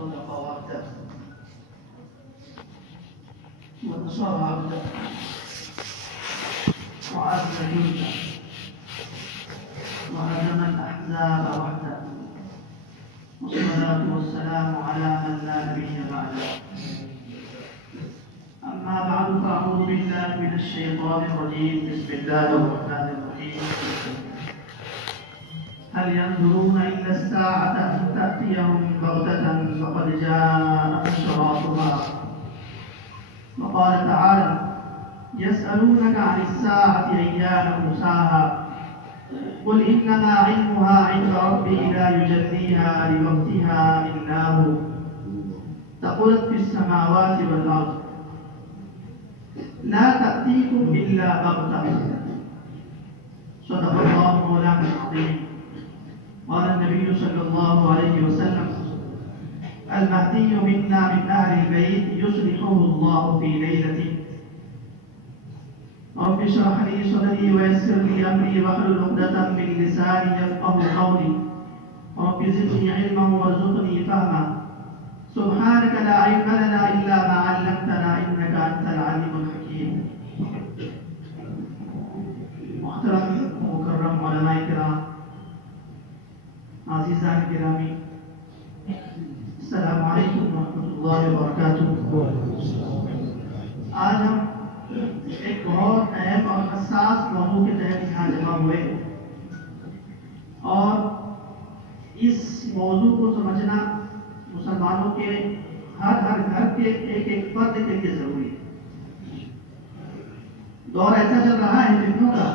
صدق وعده ونصر عبده وعز جنده وهزم الأحزاب وحده والصلاة والسلام على من لا نبي بعده. أما بعد فأعوذ بالله من الشيطان الرجيم. بسم الله الرحمن الرحيم. هل ينظرون إلا الساعة أن تأتيهم بغتة فقد جاء أشراطها. وقال تعالى: يسألونك عن الساعة أيان مرساها قل إنما علمها عند ربي لا يجليها لوقتها إلا هو ثقلت في السماوات والأرض لا تأتيكم إلا بغتة. صدق الله مولانا العظيم. قال النبي صلى الله عليه وسلم: المهدي منا من أهل البيت يصلحه الله في ليلته. رب اشرح لي صدري ويسر لي أمري واحلل عقدة من لساني يفقهوا قولي. رب زدني علما وارزقني فهما. سبحانك لا علم لنا إلا ما علمتنا إنك أنت العليم الحكيم. محترم مکرم علماء کرام، عزیزان گرامی، السلام علیکم ورحمۃ اللہ وبرکاتہ۔ آج ہم ایک بہت اہم اور حساس موضوع کے تحت یہاں جمع ہوئے اور اس موضوع کو سمجھنا مسلمانوں کے ہر گھر کے ایک فرد کے لیے ضروری ہے۔ دور ایسا چل رہا ہے فتنوں کا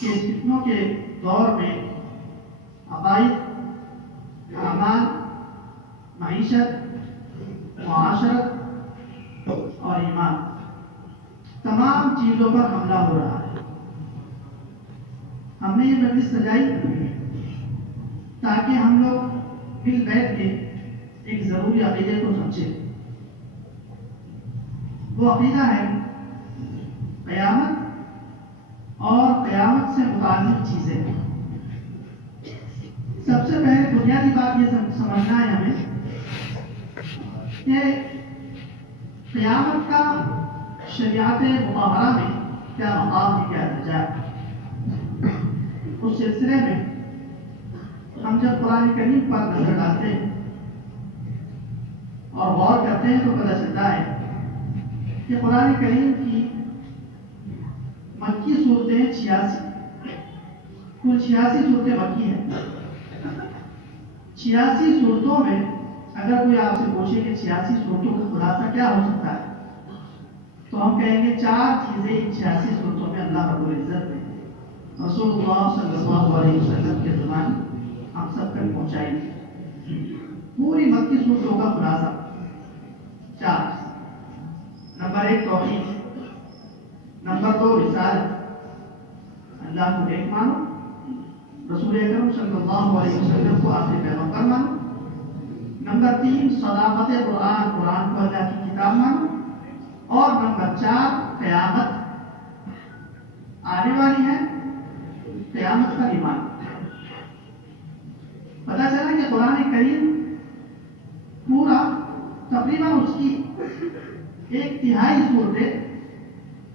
کہ اس فتنوں کے دور میں عقائد، اعمال، معیشت، معاشرت اور ایمان، تمام چیزوں پر حملہ ہو رہا ہے۔ ہم نے یہ مجلس سجائی تاکہ ہم لوگ مل بیٹھ کے ایک ضروری عقیدے کو سمجھیں۔ وہ عقیدہ ہے قیامت اور قیامت سے متعلق چیزیں۔ سب سے پہلے بنیادی بات یہ سمجھنا ہے ہمیں کہ قیامت کا شریعت مطہرہ میں کیا مقام ہے، کیا درجہ ہے۔ اس سلسلے میں ہم جب قرآن کریم پر نظر ڈالتے ہیں اور غور کرتے ہیں تو پتہ چلتا ہے کہ قرآن کریم کی مکی صورتیں 86، کل 86 صورتیں مکی ہیں۔ 86 صورتوں میں اگر کوئی آپ سے پوچھے کہ 86 صورتوں کا خلاصہ کیا ہو سکتا ہے تو ہم کہیں گے 4 چیزیں ان 86 صورتوں میں اللہ رب العزت نے رسول اللہ صلی اللہ علیہ وسلم کے زبان ہم سب تک پہنچائی۔ پوری مکی صورتوں کا خلاصہ 4: نمبر 1 توحید، نمبر 2 رسالت، اللہ کو ایک مانو، رسول اکرم صلی اللہ علیہ وسلم کو آخری پیغمبر مانو، نمبر 3 صداقت قرآن، قرآن کو اللہ کی کتاب مانو، اور نمبر 4 قیامت آنے والی ہے، قیامت پر ایمان۔ پتہ چلا کہ قرآن کریم پورا تقریباً اس کی 1/3 صورتیں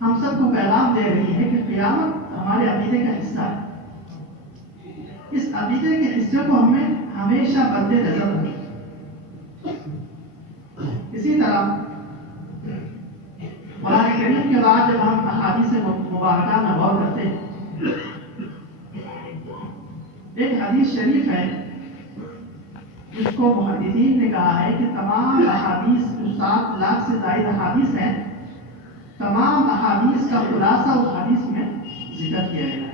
ہم سب کو پیغام دے رہی ہے کہ قیامت ہمارے عقیدے کا حصہ ہے۔ اس عقیدے کے حصے کو ہمیں ہمیشہ مد نظر رکھیں۔ اسی طرح قرآن کریم کے بعد جب ہم احادیث مبارکہ میں غور کرتے ہیں، ایک حدیث شریف ہے جس کو محدثین نے کہا ہے کہ تمام احادیث جو 7 لاکھ سے زائد احادیث ہیں، تمام احادیث کا خلاصہ اس حدیث میں ذکر کیا گیا ہے۔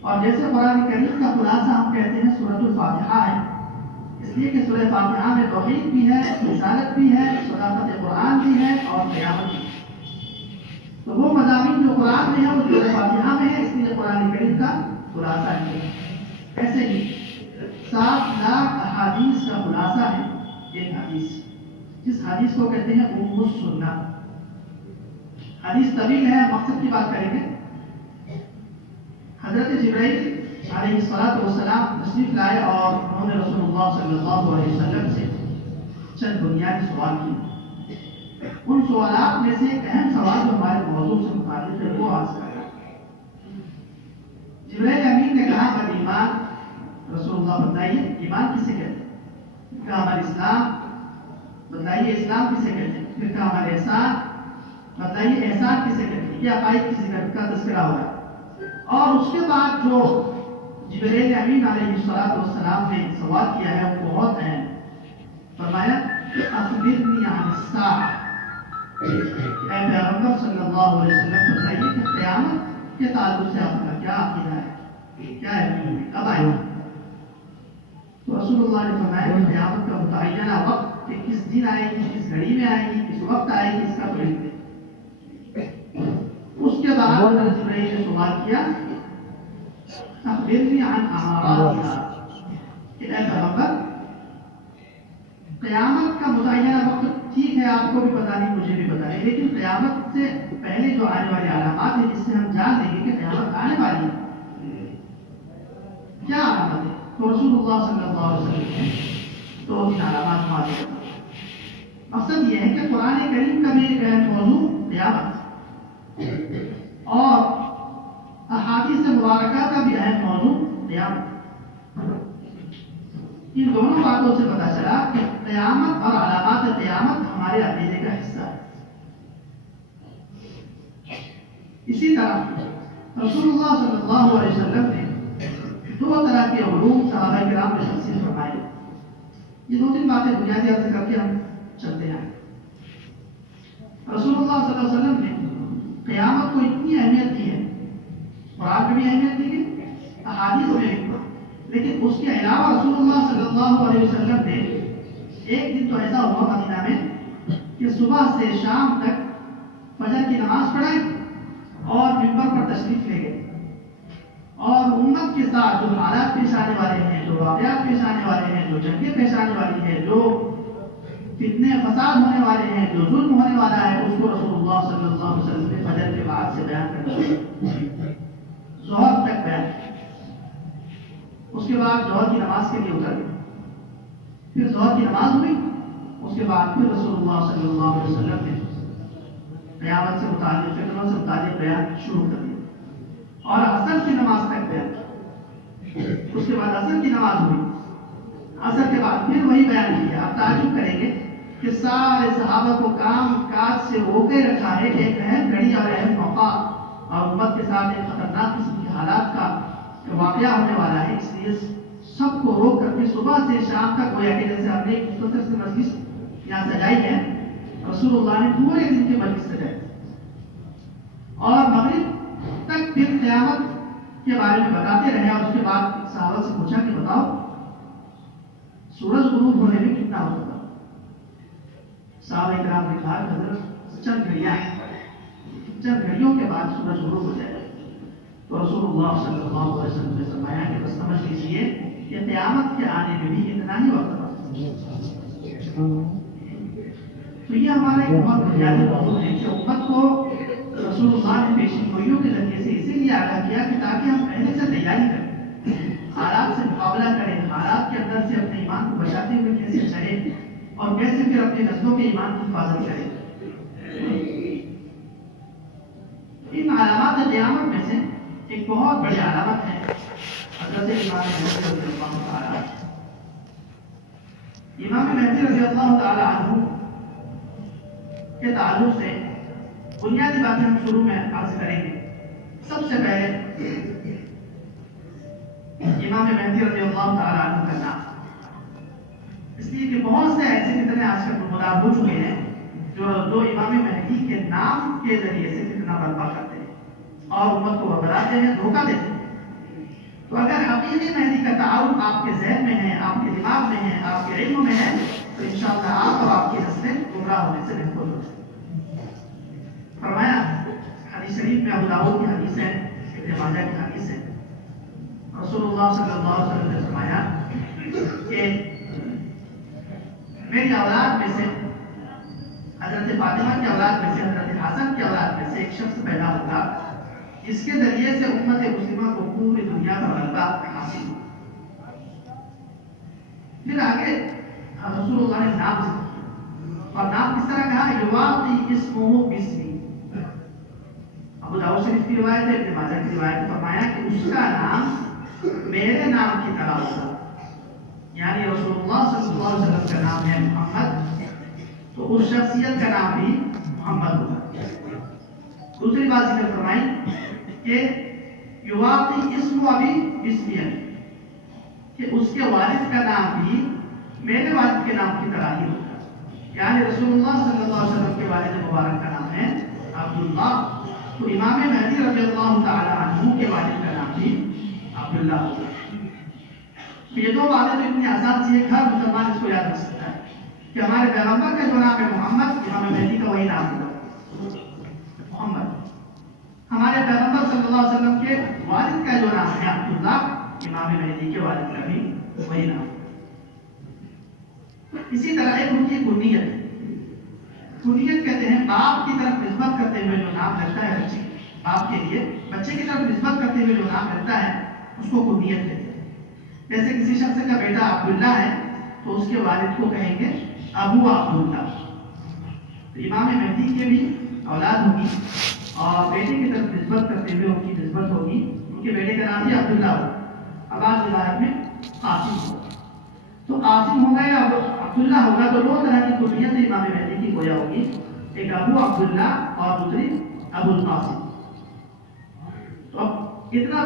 اور جیسے قرآن کریم کا خلاصہ ہم کہتے ہیں سورۃ الفاتحہ ہے، اس لیے کہ سورۃ فاتحہ میں توحید بھی ہے، رسالت بھی ہے، صداقت قرآن بھی ہے اور قیامت بھی ہے۔ تو وہ مضامین جو قرآن میں ہے وہ سورۃ فاتحہ میں ہے، اس لیے قرآن کریم کا خلاصہ ہے۔ ایسے ہی 7 لاکھ احادیث کا خلاصہ ہے ایک حدیث، جس حدیث کو کہتے ہیں ام السنہ۔ حدیث طویل ہے، مقصد کی بات کریں گے۔ حضرت جبرائیل علیہ الصلوۃ والسلام تشریف لائے اور انہوں نے رسول اللہ صلی اللہ علیہ وسلم سے چند بنیادی سوال کیے. ان سوالات میں سے ایک اہم سوال جو ہمارے موضوع سے متعلق ہے وہ آج کا ہے. جبرائیل امین نے کہا پر ایمان، رسول اللہ بتائیے ایمان کسے کہتے ہیں؟ کہا ہمارے اسلام، بتائیے اسلام کسے کہتے ہیں؟ پھر کہا ہمارے احسان، بتائیے احسان کسے کہتے ہیں؟ یہ عقائد کی ذکر کا تذکرہ ہو رہا ہے. اور اس کے بعد جو جبرائیل امین علیہ السلام نے سوال کیا ہے وہ بہت اہم. فرمایا اخبرنی عن الساعہ، اے پیغمبر صلی اللہ علیہ وسلم بتائیے کہ قیامت کے تعلق سے آپ کا کیا عقیدہ ہے، کیا ہے، کب آئے گا؟ تو رسول اللہ نے فرمایا کہ قیامت کا متعینہ وقت کہ کس دن آئے گی، کس گھڑی میں آئے گی، کس وقت آئے گی، اس کا کوئی نہیں. اس کے بعد جبرائیل نے سوال کیا اخبرنی عن اعمارها، کہ اے پیغمبر قیامت کا متعینہ وقت ٹھیک ہے آپ کو بھی پتا نہیں مجھے بھی پتا نہیں، لیکن قیامت سے پہلے جو آنے والی علامات ہیں جس سے ہم جان لیں گے کہ قیامت آنے والی ہے، کیا علامت ہے؟ تو رسول اللہ صلی اللہ علیہ وسلم نے دو تین علامات معلوم کرتے ہیں. مقصد یہ ہے کہ قرآن کریم کا بھی ایک اہم موضوع قیامت اور احادیث مبارکہ کا بھی اہم موضوع قیامت. ان دونوں باتوں سے پتہ چلا کہ قیامت اور علامات قیامت ہمارے عقیدے کا حصہ ہے. اسی طرح رسول اللہ صلی اللہ علیہ وسلم نے دو طرح کے علوم صحابہ کرام نے تفصیل فرمائے. یہ دو تین باتیں بنیادی عرض کر کے ہم چلتے ہیں. رسول اللہ صلی اللہ علیہ وسلم نے قیامت کو اتنی اہمیت دی ہے، قرآن میں بھی اہمیت دی ہے، احادیث میں بھی، لیکن اس کے علاوہ رسول اللہ صلی اللہ علیہ وسلم نے ایک دن تو ایسا ہوا مدینہ میں کہ صبح سے شام تک فجر کی نماز پڑھائی اور منبر پر تشریف لے گئے اور امت کے ساتھ جو حالات پیش آنے والے ہیں، جو واقعات پیش آنے والے ہیں، جو جنگیں پیش آنے والی ہیں، جو فتنے فساد ہونے والے ہیں، جو ظلم ہونے والا ہے، اس کو رسول اللہ صلی اللہ علیہ وسلم نے فجر کے بعد سے بیان کرنا، ظہر تک بیان. اس کے بعد ظہر کی نماز کے لیے اتر گئے. پھر ظہر کی نماز ہوئی، اس کے بعد پھر رسول اللہ صلی اللہ علیہ وسلم نے قیامت سے متعلق فکروں سے متعلق بیان شروع کر دیا اور عصر کی نماز تک بیان. اس کے بعد عصر کی نماز ہوئی، عصر کے بعد پھر وہی بیان کیا. آپ تعجب کریں گے کہ سارے صحابہ کو کام کاج سے روکے رکھا ہے کہ ایک اہم گھڑی اور اہم موقع اور امت کے ساتھ ایک خطرناک قسم کے حالات کا واقعہ ہونے والا ہے، اس لیے سب کو روک کر کے صبح سے شام تک گویا کہ جیسے ہم نے ایک مختصر سی مجلس یہاں سجائی ہے، رسول اللہ نے پورے دن کی مجلس سجائی اور مغرب تک پھر قیامت کے بارے میں بتاتے رہے. اور اس کے بعد صحابہ سے پوچھا کہ بتاؤ سورج غروب ہونے میں کتنا وقت ہوگا؟ صحابہ کرام نے کہا حضرت چند گھڑیاں ہیں، چند گھڑیوں کے بعد سورج غروب ہو جائے گا. تو رسول اللہ صلی اللہ علیہ وسلم نے فرمایا کہ بس سمجھ لیجیے کہ قیامت کے آنے میں بھی اتنا ہی وقت ہے. تو یہ ہمارا ایک بہت بنیادی موضوع ہے کہ امت کو رسول اللہ نے پیشین گوئیوں کے ذریعے سے اسی لیے آگاہ کیا کہ تاکہ ہم پہلے سے تیاری کریں، حالات سے مقابلہ کریں، حالات کے اندر سے اپنے ایمان کو بچاتے ہوئے کیسے چلیں اور کیسے پھر اپنے نسلوں کے ایمان کی حفاظت کریں. ان علامات قیامت میں سے ایک بہت بڑی علامت ہے حضرت امام مہدی رضی اللہ تعالیٰ. امام مہدی رضی اللہ تعالیٰ عنہ کے تعلق سے بنیادی باتیں ہم شروع میں عرض کریں گے. سب سے پہلے امام مہدی رضی اللہ تعالیٰ عنہ کا نام، اس لیے کہ بہت سے ایسے فتنے آج کل گمراہ ہو چکے ہیں جو امام مہدی کے نام کے ذریعے سے فتنہ برپا کرتے ہیں اور امت کو گھبراتے ہیں، دھوکہ دیتے ہیں. تو اگر حقیقی مہدی کا تعارف آپ کے ذہن میں ہے، آپ کے دماغ میں ہے، آپ کے علم میں ہے، تو انشاءاللہ آپ اور آپ کی نسلیں گمراہ ہونے سے محفوظ ہو جائیں. فرمایا حدیث شریف میں ابو داؤد کی حدیث ہے، ابن ماجہ کی حدیث ہے، رسول اللہ صلی اللہ علیہ وسلم نے فرمایا کہ میری اولاد میں سے، حضرت فاطمہ کی اولاد میں سے، حضرت حسن کی اولاد میں سے ایک شخص پیدا ہوگا جس کے ذریعے سے امت مسلمہ کو پوری دنیا کا غلبہ حاصل ہو. پھر آگے رسول اللہ نے نام ذکر اور نام کس طرح کہا؟ یواقی اسمہ بسمی. ابو داؤد شریف کی روایت ہے، ابن ماجہ کی روایت ہے، فرمایا کہ اس کا نام میرے نام کی طرح ہوگا. یعنی رسول اللہ صلی اللہ علیہ وسلم کا نام ہے محمد، تو اس شخصیت کا نام بھی محمد ہوگا. دوسری بات ذکر فرمائی کہ یواقی اسم ابی بسمی، کہ اس کے والد کا نام بھی میرے والد کے نام کی طرح ہی ہوگا. یعنی رسول اللہ صلی اللہ علیہ وسلم کے والد مبارک کا نام ہے عبداللہ، تو امام مہدی رضی اللہ تعالی عنہ کے والد کا نام بھی عبداللہ ہوگا. یہ دو باتیں تو اتنی آسان سی ہے، ہر مسلمان اس کو یاد رکھ سکتا ہے کہ ہمارے پیغمبر کا جو نام ہے محمد، امام مہدی کا وہی نام ہوگا محمد. ہمارے پیغمبر صلی اللہ علیہ وسلم کے والد کا جو نام ہے عبداللہ، امام مہدی کے والد کا بھی وہی نام. اسی طرح ایک ان کی کنیت، کنیت کہتے ہیں باپ کی طرف نسبت کرتے ہوئے جو نام لگتا ہے بچے، باپ کے لیے بچے کی طرف نسبت کرتے ہوئے جو نام لگتا ہے اس کو کنیت کہتے ہیں. جیسے کسی شخص کا بیٹا عبداللہ ہے تو اس کے والد کو کہیں گے ابو عبداللہ. تو امام مہدی کے بھی اولاد ہوگی اور بیٹے کی طرف نسبت کرتے ہوئے ان کی نسبت ہوگی، ان کے بیٹے کا نام بھی عبداللہ ہوگا. آباد روایت میں قاسم ہوگا. تو قاسم ہوگا یا عبداللہ ہوگا، تو دو طرح کی کنیت امام مہدی کی گویا ہوگی، ایک ابو عبداللہ اور دوسری ابو القاسم. تو اب اتنا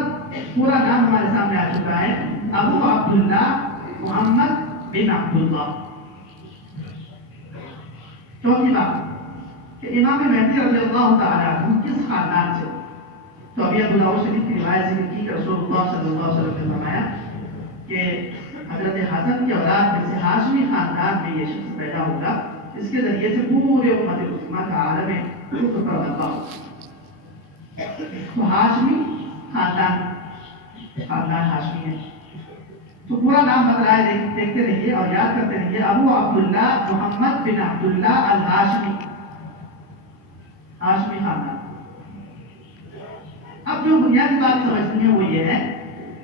پورا نام ہمارے سامنے آ چکا ہے، ابو عبداللہ محمد بن عبداللہ. چوتھی بات کہ امام مہدی رضی اللہ تعالی عنہ کس خاندان سے ہو. تو ابھی ابو داؤد شریف کی روایت ذکر کی کہ رسول اللہ صلی اللہ علیہ وسلم نے فرمایا کہ حضرت حسن کی اولاد میں سے ہاشمی خاندان میں یہ شخص پیدا ہوگا، اس کے ذریعے سے پورے امت مسلمہ کا عالم کفر پر غلبہ ہوگا. تو ہاشمی خاندان ہاشمی ہے. تو پورا نام بتلایا، دیکھتے رہیے اور یاد کرتے رہیے، ابو عبداللہ محمد بن عبداللہ الہاشمی، ہاشمی خاندان. اب جو بنیادی بات سمجھنی ہے وہ یہ ہے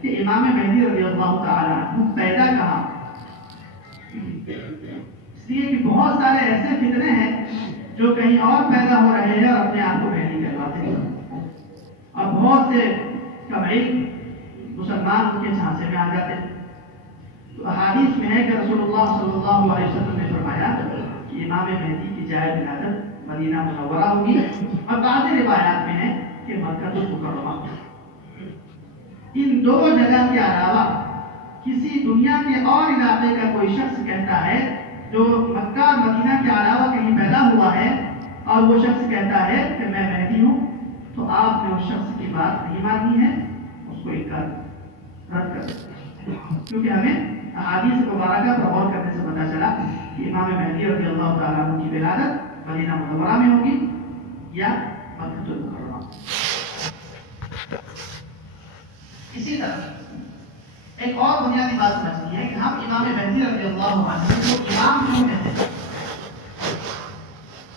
کہ امام مہدی رضی اللہ تعالی عنہ پیدا کہاں. اس لیے کہ بہت سارے ایسے فتنے ہیں جو کہیں اور پیدا ہو رہے ہیں اور اپنے آپ کو مہدی کہلاتے ہیں، اور بہت سے کم مسلمان ان کے جھانسے میں آ جاتے ہیں. تو احادیث میں ہے کہ رسول اللہ صلی اللہ علیہ وسلم نے فرمایا کہ امام مہدی کی جائے ولادت مدینہ منورہ ہوگی، اور بعض روایات میں ہے کہ مکہ المکرمہ. ان دو جگہ کے علاوہ کسی دنیا کے اور علاقے کا کوئی شخص کہتا ہے جو مکہ اور مدینہ کے علاوہ کہیں پیدا ہوا ہے اور وہ شخص کہتا ہے کہ میں مہدی ہوں، تو آپ نے اس شخص کی بات نہیں مانی ہے، اس کو انکار رد کر دیں. کیونکہ ہمیں احادیث مبارکہ پر غور کرنے سے پتہ چلا کہ امام مہدی رضی اللہ تعالیٰ عنہ کی ولادت مدینہ منورہ میں ہوگی یا مکہ المکرمہ. اسی طرح ایک اور بنیادی بات سمجھنی ہے کہ ہم امام مہدی رضی اللہ عنہ کو امام کیوں کہتے ہیں.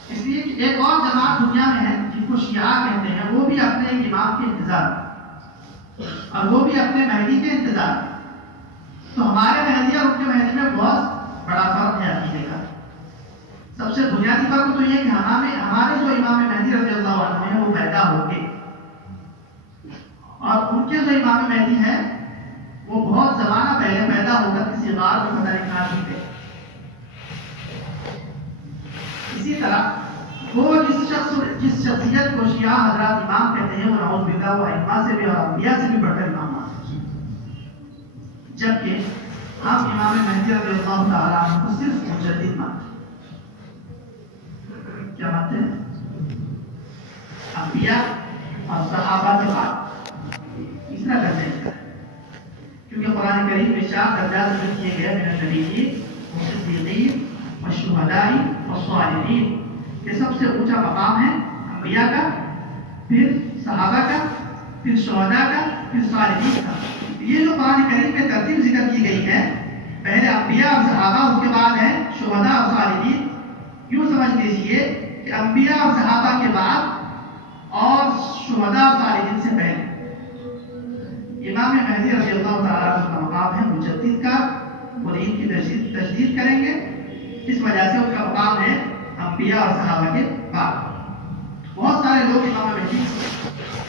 اس لیے کہ ایک اور جماعت دنیا میں ہے جن کو شیعہ کہتے ہیں، وہ بھی اپنے ایک امام کے انتظار اور وہ بھی اپنے مہدی کے انتظار. تو ہمارے مہدی اور ان کے مہدی میں بہت بڑا فرق ہے عقیدے کا. سب سے بنیادی فرق تو یہ کہ ہمارے جو امام مہدی رضی اللہ عنہ ہیں وہ پیدا ہو گئے، اور ان کے جو امام مہدی ہیں وہ بہت زمانہ پہلے پیدا ہو کر کسی غار میں پتہ نہیں کہاں بھی تھے. اسی طرح وہ جس شخصیت کو شیعہ حضرات امام کہتے ہیں، وہ نعوذ باللہ وہ ائمہ سے بھی اور انبیاء سے بھی بڑھ کر امام مانتے ہیں، جبکہ ہم امام مہدی رضی اللہ تعالیٰ عنہ کو صرف مجدد مانتے ہیں. کیا مانتے ہیں؟ انبیاء اور صحابہ کے بعد تیسرا درجہ اس کا ہے، کیونکہ قرآن کریم میں 4 درجات ذکر کیے گئے، من النبیین والصدیقین والشہداء والصالحین. یہ سب سے اونچا مقام ہے انبیاء کا، پھر صحابہ کا، پھر شہداء کا، پھر صالحین کا. یہ جو قرآن کریم میں ترتیب ذکر کی گئی ہے، پہلے انبیاء اور صحابہ، اس کے بعد ہے شہداء اور صالحین. یوں سمجھ لیجیے کہ انبیاء اور صحابہ کے بعد اور شہداء اور صالحین سے پہلے امام مہدی رضی اللہ تعالیٰ عنہ کا مقام ہے مجدد کا. وہ دین کی تجدید کریں گے، اس وجہ سے ان کا مقام ہے انبیاء اور صحابہ کے بعد بہت سارے لوگ امام مہدی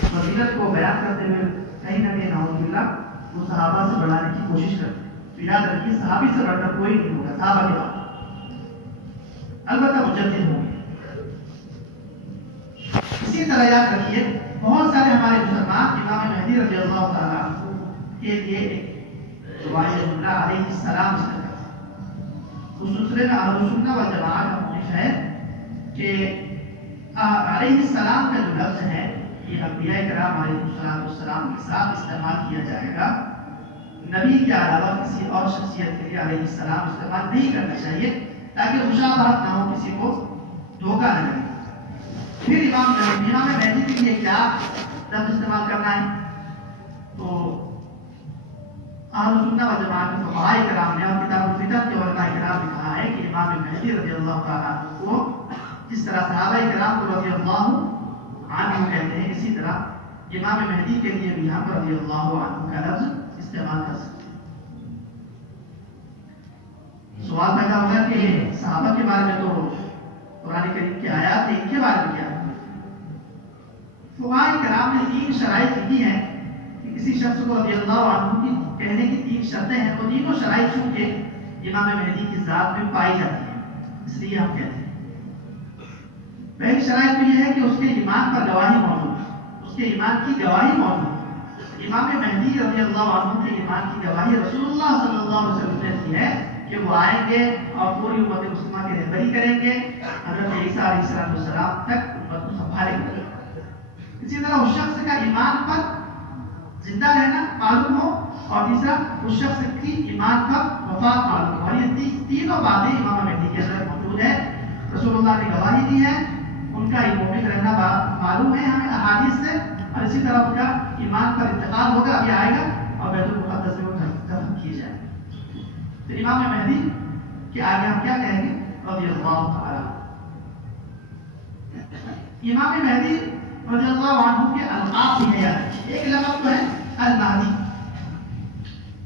فضیلت کو بیان کرتے ہوئے کہیں نہ کہیں نعوذ باللہ وہ صحابہ سے بڑھانے کی کوشش کرتے ہیں. تو یاد رکھیے صحابی سے بڑھ کر کوئی نہیں ہوگا صحابہ کے بعد، البتہ مجدد ہوں گے. اسی طرح یاد رکھیے بہت سارے ہمارے مسلمان امام مہدی رضی اللہ تعالیٰ کے لیے ایک دعائے اللہ علیہ السلام اس طرح اس سلسلے میں اہل سنت والجماعت کا موقف ہے کہ علیہ السلام کا جو لفظ ہے یہ انبیاء کرام علیہ السلام کے ساتھ استعمال کیا جائے گا. نبی کے علاوہ کسی اور شخصیت کے لیے علیہ السلام استعمال نہیں کرنا چاہیے تاکہ مشابہت نہ ہو، کسی کو دھوکہ نہ لگے. پھر امام مہدی کے لیے کیا لفظ استعمال کرنا ہے؟ تو اہل سنت والجماعت کے فقہاء کرام نے اور کتاب الفتن کے علماء کرام نے کہا ہے کہ امام مہدی رضی اللہ تعالیٰ عنہ کو جس طرح صحابہ کرام کو رضی اللہ عنہ کہتے ہیں اسی طرح امام مہدی کے لیے بھی ہم رضی اللہ عنہ کا لفظ استعمال کر سکتے ہیں. سوال پیدا ہوگا کہ صحابہ کے بارے میں تو قرآن کریم کی آیات ہے، ان کے بارے میں کیا ہے؟ فقہاء کرام نے 3 شرائط لکھی ہیں کہ کسی شخص کو رضی اللہ عنہ کی کہنے کی 3 شرطیں ہیں. وہ تینوں شرائط چونکہ امام مہدی کی ذات میں پائی جاتی ہیں اس لیے ہم کہتے ہیں. پہلی شرائط تو یہ ہے کہ اس کے ایمان پر گواہی موجود ہے، اس کے ایمان کی گواہی موجود ہے. امام مہدی رضی اللہ عنہ کے ایمان کی گواہی رسول اللہ صلی اللہ علیہ وسلم نے دی ہے کہ وہ آئیں گے اور پوری امت مسلمہ کی رہبری کریں گے، حضرت عیسیٰ علیہ السلام تک امت کو سنبھالیں گے. اسی طرح اس شخص کا ایمان پر زندہ رہنا معلوم ہو اور تیسرا اس شخص کی ایمان پر وفات معلوم ہو. اور یہ تینوں باتیں امام مہدی کے اندر موجود ہے. رسول اللہ نے گواہی دی ہے، ان کا مومن رہنا معلوم ہے ہمیں احادیث سے، اور اسی طرح ان کا ایمان پر انتقال ہوگا، ابھی آئے گا اور بیت المقدس میں وہ دفن کیے جائیں. تو امام مہدی کے آگے ہم کیا کہیں گے؟ رضی اللہ تعالیٰ. امام مہدی رضی اللہ عنہ کے القاب بھی ہے. ایک لفظ تو ہے المہدی.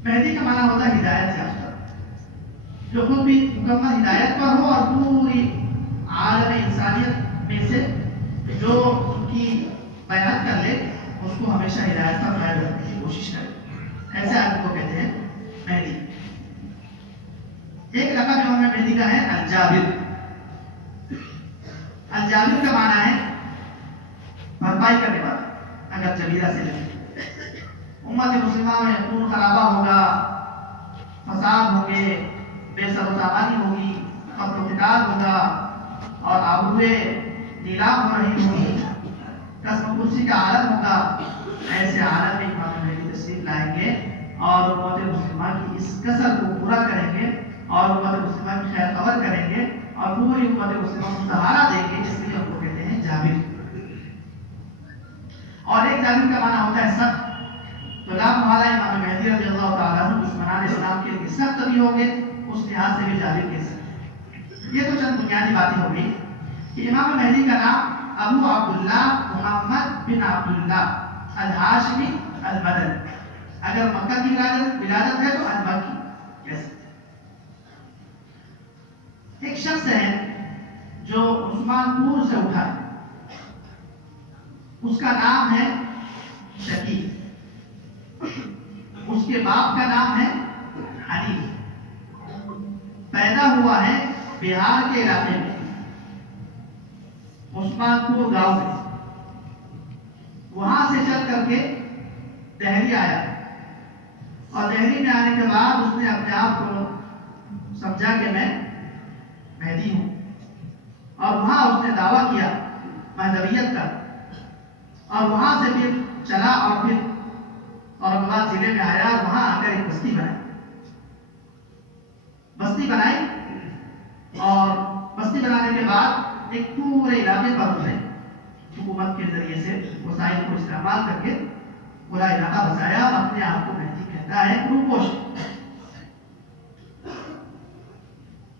مہدی کا معنی ہوتا ہے ہدایت یافتہ، جو خود بھی مکمل ہدایت پر ہو اور پوری عالم انسانیت میں سے جو ان کی بیعت کر لے اس کو ہمیشہ ہدایت پر قائم رکھنے کی کوشش کرے. ایسے آدمی کو کہتے ہیں مہدی. ایک لقب امام مہدی کا ہے الجابر. الجابر کا معنی ہے بھرپائی کرنے والا. اگر جبیرہ سے لے امت مسلمہ میں خون خرابہ ہوگا، فساد ہوں گے، بے سر و سامانی ہوگی، قتل و قتال ہوگا اور آبروئے نیلام ہو رہی ہوگی، قسم کرسی کا عالم ہوگا. ایسے عالم میں امام مہدی تشریف لائیں گے اور امت مسلمہ کی اس کسر کو پورا کریں گے اور امت مسلمہ کی خیر خبر کریں گے اور پوری امت مسلمہ کو سہارا دیں گے. اس لیے ہم کو کہتے ہیں جابر. اور ایک جابر کا معنی ہوتا ہے سخت. تو لا محالہ امام مہدی رضی اللہ تعالیٰ عنہ دشمنان اسلام کے لیے سخت بھی ہوں گے، اس لحاظ سے بھی جابر کہہ سکتے ہیں. یہ تو چند بنیادی باتیں ہو گئی کہ امام مہدی کا نام ابو عبداللہ محمد بن عبداللہ الہاشمی المدنی. اگر مکہ کی ولادت ہے تو المکی کہہ سکتے ہیں. ایک شخص ہے جو عثمان پور سے اٹھا ہے، اس کا نام ہے شکیل. اس کے باپ کا نام ہے حنیف. پیدا ہوا ہے بہار کے علاقے میں عثمان پور گاؤں میں. وہاں سے چل کر کے دہلی آیا اور دہلی میں آنے کے بعد اس نے اپنے آپ کو سمجھا کہ میں مہدی ہوں اور وہاں اس نے دعویٰ کیا مہدویت کا. اور وہاں سے پھر چلا اور پھر اورنگ آباد ضلع میں آیا اور وہاں آ کر ایک بستی بنائی اور بستی بنانے کے بعد ایک پورے علاقے پر اس نے حکومت کے ذریعے سے وسائل کو استعمال کر کے پورا علاقہ بسایا. اپنے آپ کو مہدی کہتا ہے روپوش.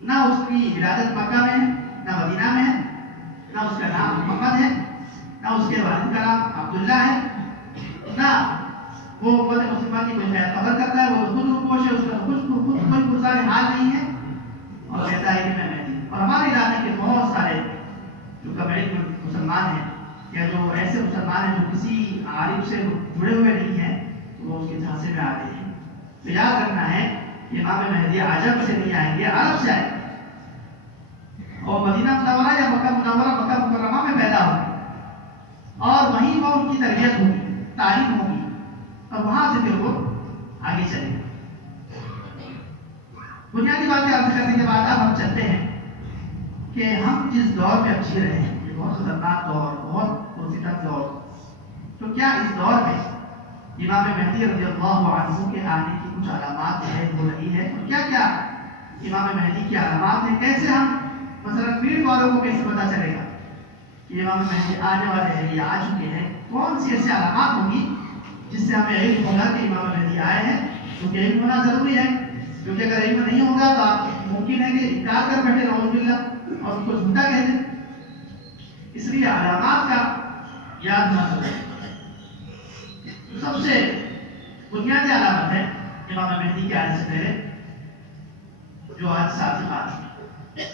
نہ اس کی ولادت مکہ میں ہے، نہ مدینہ میں ہے، نہ اس کا نام محمد ہے، نہ اس کے والد کا نام عبداللہ ہے، نہ وہ امت مسلمہ کی کوئی خبر کرتا ہے. وہ خود روپوش ہے، اس کا خود کوئی پرسان حال نہیں ہے اور کہتا ہے کہ میں مہدی. اور ہمارے علاقے کے بہت سارے ایسے مسلمان ہیں جو کسی عارف سے جڑے ہوئے نہیں ہیں وہ اس کے جھانسے میں آ گئے ہیں. تو یاد رکھنا ہے کہ امام مہدی عجم سے نہیں آئیں گے، عرب سے آئیں گے اور مدینہ منورہ یا مکہ منورہ مکہ مکرمہ میں پیدا ہوگی اور وہیں پر ان کی تربیت ہوگی، تعلیم ہوگی اور وہاں سے پھر وہ آگے چلیں گے. بنیادی باتیں عرض کرنے کے بعد اب ہم چلتے ہیں کہ ہم جس دور میں اب جی رہے ہیں، یہ بہت خطرناک دور، بہت پرفتن دور، تو کیا اس دور میں امام مہدی رضی اللہ عنہ کے آنے کی کچھ علامات ظاہر ہو رہی ہے؟ اور کیا کیا امام مہدی کی علامات ہیں؟ کیسے ہم مثلا پیڑ والوں کو کیسے پتا چلے گا کہ امام مہدی آنے والے ہیں یا آ چکے ہیں؟ کون سی ایسی علامات ہوں گی جس سے ہمیں علم ہوگا کہ امام مہدی آئے ہیں؟ کیونکہ علم ہونا ضروری ہے، کیونکہ اگر علم نہیں ہوگا تو آپ ممکن ہے کہ انکار کر بیٹھے نعوذ باللہ اور اس کو جھوٹا کہہ دیں. اس لیے علامات کا یاد ہونا ضروری ہے. سب سے بنیادی علامت ہے امام مہدی کے آنے سے پہلے جو آج ساتھ بات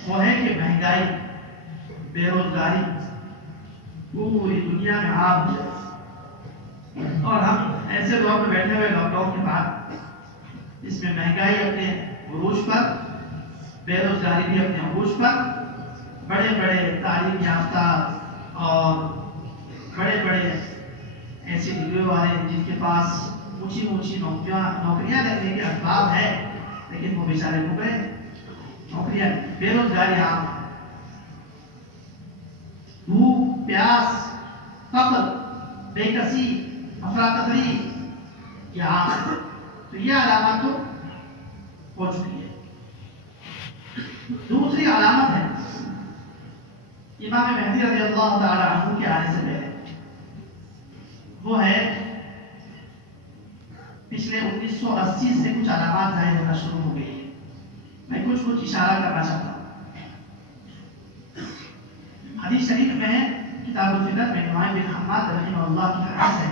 وہ ہے کہ مہنگائی، بے روزگاری پوری دنیا میں عام ہو جائے. اور ہم ایسے دور میں بیٹھے ہوئے لاک ڈاؤن کے بعد جس میں مہنگائی اپنے عروج پر، بے روزگاری بھی اپنے عروج پر، بڑے بڑے تعلیم یافتہ اور بڑے بڑے ایسی ڈگریوں والے جن کے پاس اونچی اونچی نوکریاں لینے کے اسباب ہے لیکن وہ بیچارے بھوکے نوکریاں، بے روزگاری عام، بھوک پیاس، فقر، بے کسی، افراتفری یہاں. تو یہ علامت تو ہو چکی ہے. دوسری علامت ہے امام مہدی رضی اللہ تعالی عنہ کے آنے سے پہلے، وہ ہے پچھلے 1980 سے کچھ علامات ظاہر ہونا شروع ہو گئی ہے. میں کچھ اشارہ کرنا چاہتا ہوں. حدیث شریف میں کتاب الفتن میں نعیم بن حماد رحمہ اللہ کی حدیث ہے،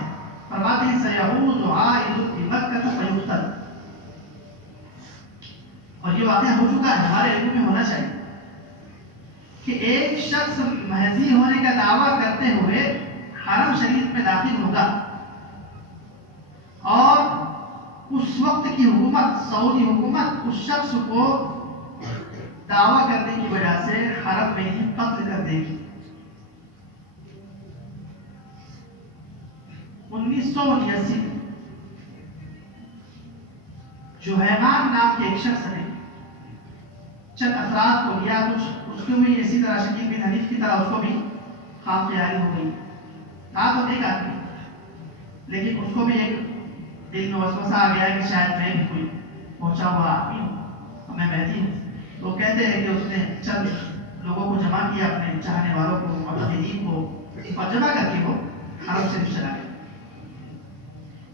فرماتے ہیں سیعود عائد بمکہ فیقتل. اور یہ واقعہ ہو چکا ہے، ہمارے علم میں ہونا چاہیے کہ ایک شخص مہدی ہونے کا دعویٰ کرتے ہوئے حرم شریف میں داخل ہوگا اور اس وقت کی حکومت، سعودی حکومت، اس شخص کو دعویٰ کرنے کی وجہ سے حرم میں ہی قتل کر دے گی. 1979 جوہیمان نام کے ایک شخص نے چند افراد کو لیا، کچھ اس کو بھی اسی طرح شکیل بن حنیف کی طرح اس کو بھی خام خیالی ہو گئی. تھا تو ایک آدمی لیکن اس کو بھی ایک دل میں وسوسہ آ گیا کہ شاید میں بھی کوئی پہنچا ہوا آدمی ہوں اور میں مہدی ہوں. تو کہتے ہیں کہ اس نے چند لوگوں کو جمع کیا، اپنے چاہنے والوں کو، معتقدین کو، اور جمع کر کے وہ حرم سے بھی چلا گیا.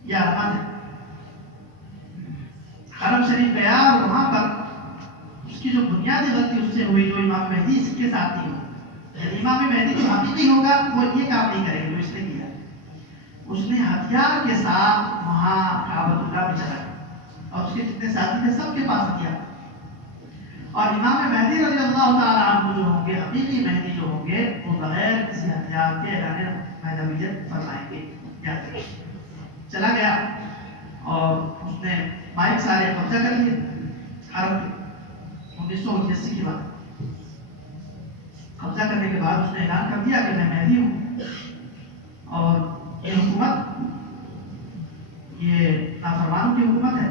یہ علامت ہے. حرم شریف گیا اور وہاں پر اس کی جو بنیادی غلطی اس سے ہوئی، جو امام مہدی اس کے ساتھ نہیں ہوئی. امام مہدی جو حقیقی ہوگا وہ یہ کام نہیں کرے گا جو اس نے کیا. اس نے ہتھیار کے ساتھ وہاں کعبۃ اللہ میں چلا گیا اور اس کے جتنے ساتھی تھے سب کے پاس ہتھیار. اور امام مہدی رضی اللہ تعالیٰ عنہ جو ہوں گے، حقیقی مہدی جو ہوں گے، وہ بغیر کسی ہتھیار کے اعلان مہدویت فرمائیں گے. چلا گیا اور اس نے مائک سارے قبضہ کر لیے حرم کے. 1979 کی بات. قبضہ کرنے کے بعد اس نے اعلان کر دیا کہ میں مہدی ہوں اور یہ حکومت یہ نافرمانوں کی حکومت ہے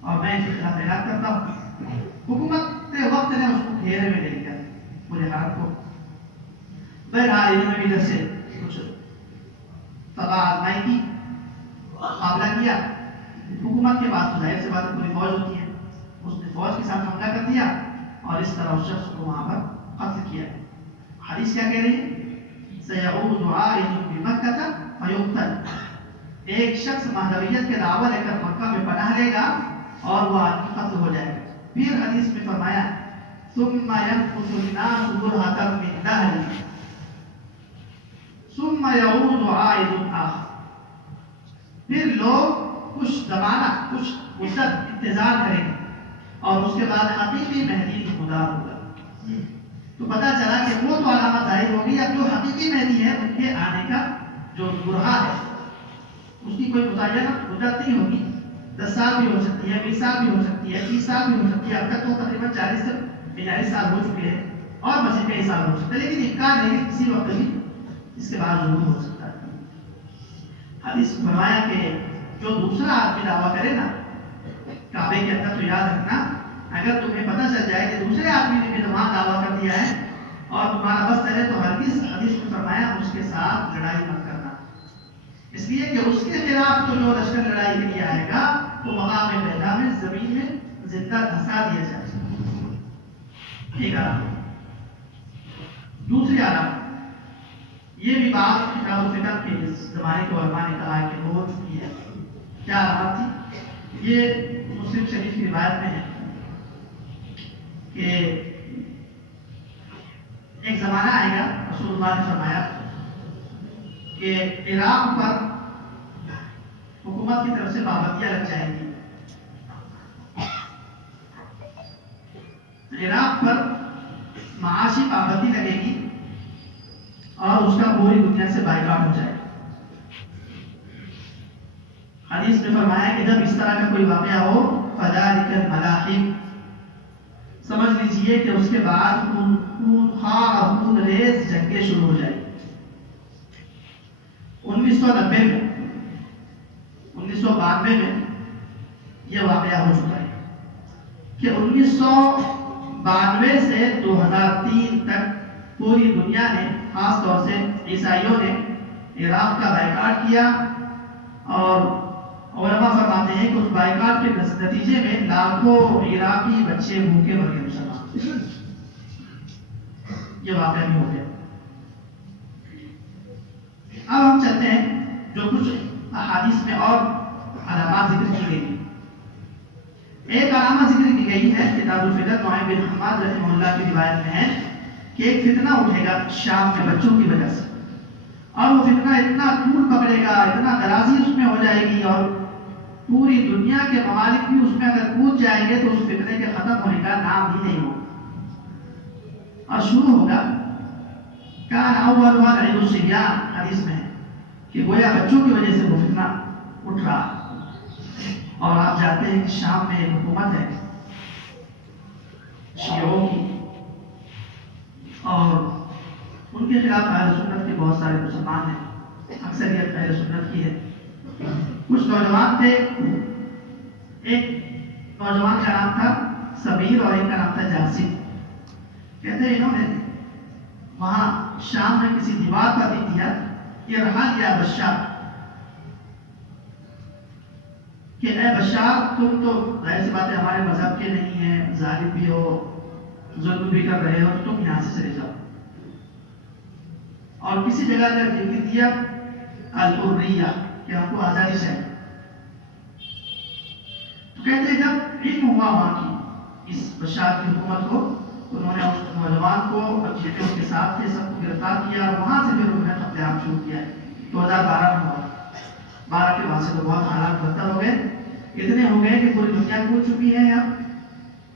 اور میں اس کے خلاف اعلان کرتا ہوں. حکومت کے وقت نے اس کو گھیرے میں لے لیا پورے حرم کو. بہرحال انہوں نے بھی ادھر سے کچھ تباہ آزمائی کی، مقابلہ کیا. حکومت کے پاس تو ظاہر سی بات پوری فوج ہوتی ہے، اس نے فوج کے ساتھ حملہ کر دیا اور اس طرح اس شخص کو وہاں پر قتل کیا. حدیث کیا کہہ رہی ہے؟ سیعود عائد بمکہ فیقتل. ایک شخص مہدویت کے دعویٰ لے کر مکہ میں پناہ لے گا اور وہ آدمی قتل ہو جائے گا. پھر حدیث میں فرمایا ثم ينقص الناس برهة من دهر ثم يعود عائد آخر. پھر لوگ کچھ زمانہ، کچھ مدت انتظار کریں گے اور اس کے بعد حقیقی مہدی نمودار ہوگا. تو پتہ چلا کہ وہ تو علامت ظاہر ہو گئی، اب جو حقیقی مہدی ہے ان کے آنے کا جو برہا ہے اس کی کوئی متعینہ مدت نہیں ہوگی، 10 سال بھی ہو سکتی ہے، 20 سال بھی ہو سکتی ہے، 30 سال بھی ہو سکتی ہے، اب تک تو تقریباً 40 سے 45 سال ہو چکے ہیں اور مزید کئی سال ہو سکتے ہیں، لیکن امکان نہیں کہ کسی وقت بھی اس کے بعد ضرور ہو سکتا ہے۔ حدیث فرمایا کہ جو دوسرا آدمی دعویٰ کرے نا کعبے کے اندر، تو یاد رکھنا اگر تمہیں پتہ چل جائے کہ دوسرے آدمی نے بھی تمہارا دعویٰ کر دیا ہے اور تمہارا بس چلے تو ہرگز حدیث میں فرمایا اس کے ساتھ لڑائی مت کرنا، اس لیے کہ اس کے خلاف تو جو لشکر لڑائی کے لیے آئے گا وہ مقام پیدا میں زمین میں زندہ دھسا دیا جائے۔ ایک علامت۔ دوسری علامت یہ بھی بات کتاب الفقہ کے زمانے کے علماء نے کہا کہ ہو چکی ہے۔ کیا علامت تھی؟ یہ مسلم شریف کی روایت میں ہے کہ ایک زمانہ آئے گا، رسول اللہ نے فرمایا کہ عراق پر حکومت کی طرف سے پابندیاں لگ جائیں گی، عراق پر معاشی پابندی لگے گی اور اس کا پوری دنیا سے بائیکاٹ ہو جائے گا۔ حدیث میں فرمایا کہ جب اس طرح کا کوئی واقعہ ہو فذالک الملاحم، سمجھ لیجئے کہ اس کے بعد خونخوار اور خون ریز جنگیں شروع ہو جائیں۔ 1992 میں یہ واقعہ ہو چکا ہے کہ 1992 سے 2003 تک پوری دنیا نے، خاص طور سے عیسائیوں نے عراق کا بائیکاٹ کیا، اور علماء فرماتے ہیں کہ اس بائیکاٹ کے نتیجے میں لاکھوں عراقی بچے بھوکے مر گئے مسلمان۔ یہ واقعہ بھی ہو گیا۔ اب ہم چلتے ہیں جو کچھ احادیث میں اور علامات ذکر کی گئی۔ ایک علامت ذکر کی گئی ہے کتاب الفقہ نعیم بن حماد رحمہ اللہ کی روایت میں ہے کہ ایک فتنہ اٹھے گا شام میں بچوں کی وجہ سے، اور وہ فتنہ اتنا طول پکڑے گا، اتنا درازی اس میں ہو جائے گی، اور پوری دنیا کے ممالک بھی اس میں اگر کود جائیں گے تو اس فتنے کے ختم ہونے کا نام ہی نہیں ہوگا، اور شروع ہوگا کان اول عید الصبیان، حدیث میں ہے کہ گویا بچوں کی وجہ سے وہ فتنہ اٹھ رہا ہے۔ اور آپ جانتے ہیں کہ شام میں ایک حکومت ہے شیعوں کی، اور ان کے خلاف اہل سنت کے بہت سارے مسلمان ہیں، اکثریت اہل سنت کی ہے۔ کچھ نوجوان تھے، ایک نوجوان کا نام تھا سبیر اور ایک کا نام تھا جاسم، کہتے ہیں انہوں نے وہاں شام میں کسی دیوار پر لکھ دیا کہ رہا یا بشار، کہ اے بشار تم تو ظاہر سی بات ہے ہمارے مذہب کے نہیں ہیں، ظالم بھی ہو، ظلم بھی کر رہے ہو، تو تم یہاں سے چلے جاؤ۔ اور کسی جگہ پر لکھ دیا الحریہ، کہ ہم کو آزادی چاہیے۔ تو کہتے ہیں جب علم ہوا وہاں کی اس بشار کی حکومت کو، انہوں نے اس نوجوان کو جتنے اس کے ساتھ تھے سب کو گرفتار کیا، اور وہاں سے پھر انہوں نے قتل عام شروع کیا۔ 2012 میں ہوا، 12 کے بعد سے تو بہت حالات بدتر ہو گئے، اتنے ہو گئے کہ پوری دنیا کھل چکی ہے، اب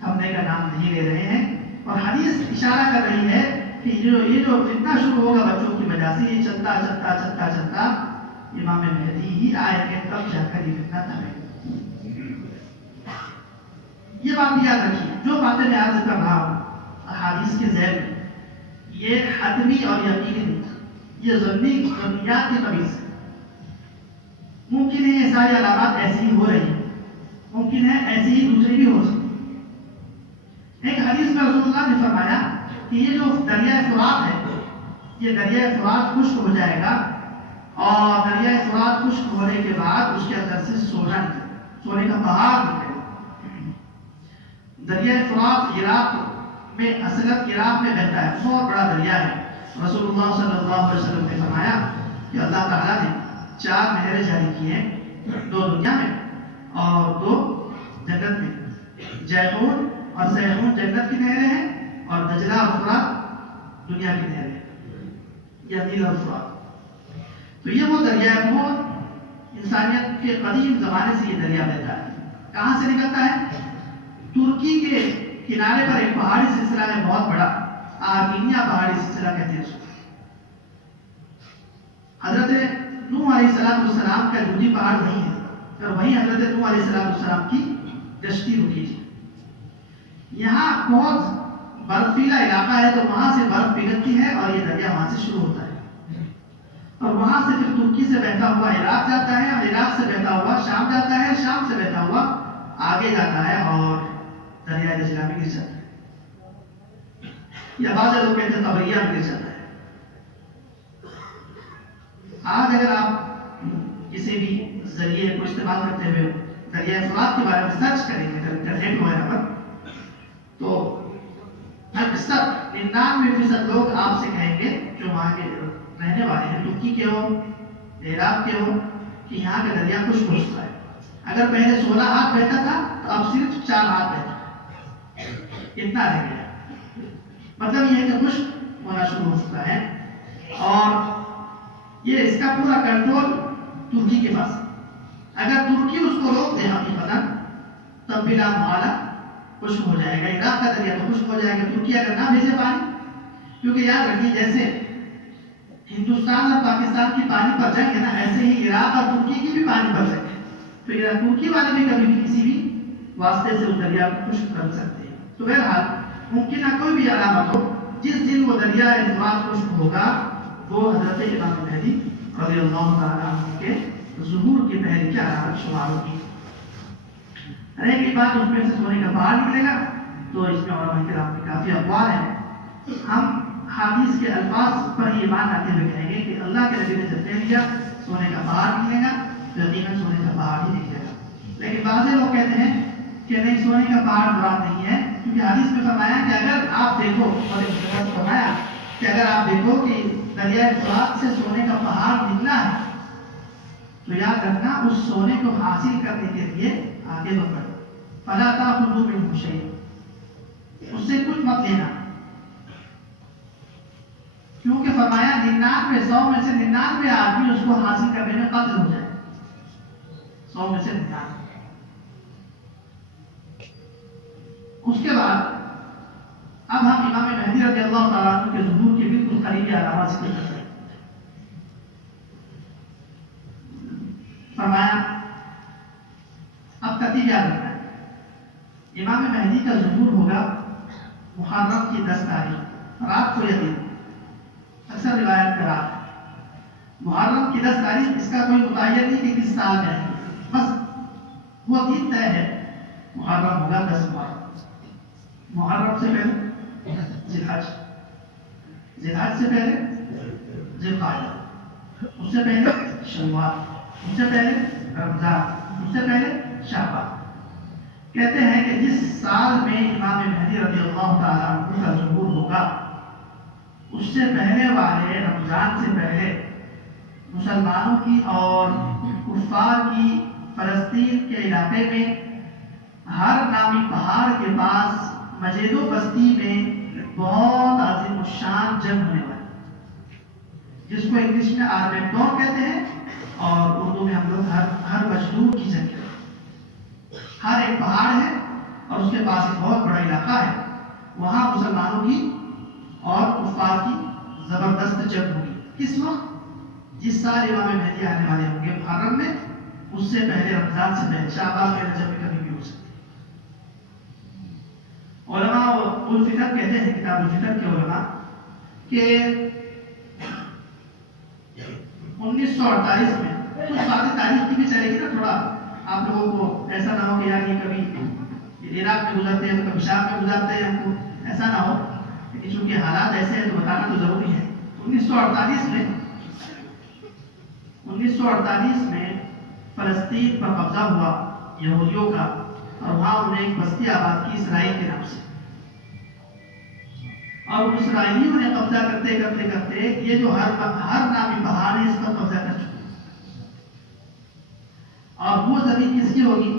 تھمنے کا نام نہیں لے رہے ہیں۔ اور حدیث اشارہ کر رہی ہے کہ یہ جو فتنہ شروع ہوگا بچوں کی وجہ سے، یہ چلتا چلتا چلتا چلتا امام مہدی ہی آئیں گے، تب جا کر یہ فتنہ تھمے گا۔ یہ بات یاد رکھیے، جو باتیں میں عرض کر رہا ہوں احادیث کے ذیل میں، یہ حتمی اور یقینی نہیں، یہ ضمنی ضمنیات کی قبیل سے۔ ممکن ہے یہ ساری علامات ایسی ہی ہو رہی ہیں، ممکن ہے ایسی ہی دوسری بھی ہو سکتی۔ ایک حدیث میں رسول اللہ نے فرمایا کہ یہ جو دریائے فرات ہے، یہ دریائے فرات خشک ہو جائے گا، اور دریائے فرات خشک ہونے کے بعد اس کے اندر سے سونا نکلے، سونے کا پہاڑ نکلے۔ دریائے فرات عراق میں، اصلاً عراق میں بہتا ہے، بہت بڑا دریا ہے۔ رسول اللہ صلی اللہ علیہ وسلم نے فرمایا کہ اللہ تعالیٰ نے 4 نہریں جاری کی ہیں، 2 دنیا میں اور 2 جنت میں۔ جیحون اور سیحون جنت کی نہریں ہیں، اور دجلہ اور فرات دنیا کی نہریں ہیں، یا نیل اور فرات۔ تو یہ وہ دریا ہے، وہ انسانیت کے قدیم زمانے سے یہ دریا بہتا ہے۔ کہاں سے نکلتا ہے؟ ترکی کے کنارے پر ایک پہاڑی سلسلہ ہے بہت بڑا، آرمینیا سلسلہ کہتے ہیں اس کو. حضرت نوح علیہ السلام کا جودی پہاڑ نہیں ہے، اور وہیں حضرت نوح علیہ السلام کی کشتی رکی تھی. یہاں بہت برفیلا علاقہ ہے، تو وہاں سے برف پگھلتی ہے اور یہ دریا وہاں سے شروع ہوتا ہے، اور وہاں سے پھر ترکی سے بہتا ہوا عراق جاتا ہے، اور عراق سے بہتا ہوا شام جاتا ہے، شام سے بہتا ہوا آگے جاتا ہے اور دریا دجلہ میں گر جاتا ہے، یا بعض لوگ کہتے ہیں طبریہ میں گر جاتا ہے. آج اگر آپ کسی بھی ذریعے کو استعمال کرتے ہوئے دریائے فرات کے بارے میں سرچ کریں گے انٹرنیٹ وغیرہ پر، تو اکثر 99% لوگ آپ سے کہیں گے جو وہاں کے رہنے والے ہیں، ترکی کے ہو، عراق کے ہو، کہ یہاں کا دریا خشک ہو چکا ہے. اگر پہلے 16 ہاتھ بہتا تھا تو اب صرف 4 ہاتھ بہتا ہے، اتنا رہ گیا. مطلب یہ ہے کہ خشک ہونا شروع ہو چکا ہے، اور یہ اس کا پورا کنٹرول ترکی کے پاس ہے. اگر ترکی اس کو روک دے حقیقتاً تب بلا محالہ خشک ہو جائے گا. عراق کا دریا تو خشک ہو جائے گا ترکی اگر نہ بھیجے پانی. کیونکہ یاد رکھیے جیسے ہندوستان اور پاکستان کی پانی پر جنگ ہے نا، ایسے ہی عراق اور ترکی کی بھی پانی پر جنگ ہے. تو ترکی والے بھی کبھی بھی کسی بھی واسطے سے اس دریا کو خشک کر سکتے ہیں. تو بہرحال ممکن ہے کوئی بھی علامت ہو، جس دن وہ دریا فرات خشک ہوگا وہ حضرت امام مہدی رضی اللہ تعالیٰ عنہ کے ظہور کی پہلی کی علامت شمار ہوگی. رہے گی بات اس میں سے سونے کا پہاڑ نکلے گا، تو اس میں علماء کرام میں کافی اقوال ہیں. ہم حدیث کے الفاظ پر یہ ایمان رکھتے ہوئے کہیں گے کہ اللہ کے نبی نے جب کہہ دیا سونے کا پہاڑ نکلے گا تو یقیناً سونے کا پہاڑ ہی نکلے گا. لیکن بعض لوگ کہتے ہیں کہ نہیں، سونے کا پہاڑ مراد نہیں ہے، کیونکہ حدیث میں فرمایا کہ اگر آپ دیکھو، اور فرمایا کہ اگر آپ دیکھو کہ دریائے فرات سے سونے کا پہاڑ نکلا ہے تو یاد رکھنا اس سونے کو حاصل کرنے کے لیے آگے بڑھو. فلا تأخذوا منه شيئا، اس سے کچھ مت لینا، کیونکہ فرمایا 99 100 میں سے 99 آدمی اس کو حاصل کرنے میں قتل ہو جائے. 100 میں سے 99. اس کے بعد اب ہم امام مہدی رضی اللہ تعالیٰ عنہ کے ظہور کے بالکل قریبی علامات ذکر کرتے ہیں. فرمایا اب ترتیب یاد رکھنا ہے. امام مہدی کا ظہور ہوگا محرم کی 10 تاریخ رات کو یا دن، اکثر روایت کا رات. محرم کی 10 تاریخ، اس کا کوئی متعین نہیں کہ کس سال میں ہے، بس وہ دن طے ہے. محرم ہوگا 10 محرم. محرم سے پہلے ذی الحج، ذی الحج سے پہلے ذی القعدہ، اس سے پہلے شوال، اس سے پہلے رمضان، اس سے پہلے شعبان. کہتے ہیں کہ جس سال میں امام مہدی رضی اللہ تعالیٰ عنہ کا ظہور ہوگا اس سے پہلے والے رمضان سے پہلے مسلمانوں کی اور کفار کی فلسطین کے علاقے میں ہر نامی پہاڑ کے پاس مجید و بستی میں بہت عظیم الشان جنگ ہونے والی، جس کو انگلش میں آرمیڈون کہتے ہیں اور اردو میں ہم لوگ ہر مجدور کی جنگ کہتے ہیں. ہر ایک پہاڑ ہے اور اس کے پاس ایک بہت بڑا علاقہ ہے، وہاں مسلمانوں کی اور کفار کی زبردست جنگ ہوگی. کس وقت؟ جس سال امام مہدی آنے والے ہوں گے محرم میں، اس سے پہلے رمضان سے پہلے شعبان میں رجب میں کبھی بھی ہو سکتی ہے. علماء الفطر کہتے ہیں، کتاب الفطر کے علماء، کہ 1948 میں کچھ باتیں تاریخ کی بھی چلے گی نا، تھوڑا آپ لوگوں کو ایسا نہ ہو کہ یار یہ کبھی عراق میں گزرتے ہیں کبھی شام میں گزرتے ہیں، ہم کو ایسا نہ ہو. لیکن چونکہ حالات ایسے ہیں تو بتانا تو ضروری ہے. 1948 میں فلسطین پر قبضہ ہوا یہودیوں کا، اور وہاں انہوں نے ایک بستی آباد کی اسرائیل کے نام سے. اور اسرائیلیوں نے قبضہ کرتے کرتے کرتے یہ جو ہر نامی پہاڑ ہے اس پر قبضہ کر چکے. اور وہ زمین کس کی ہوگی؟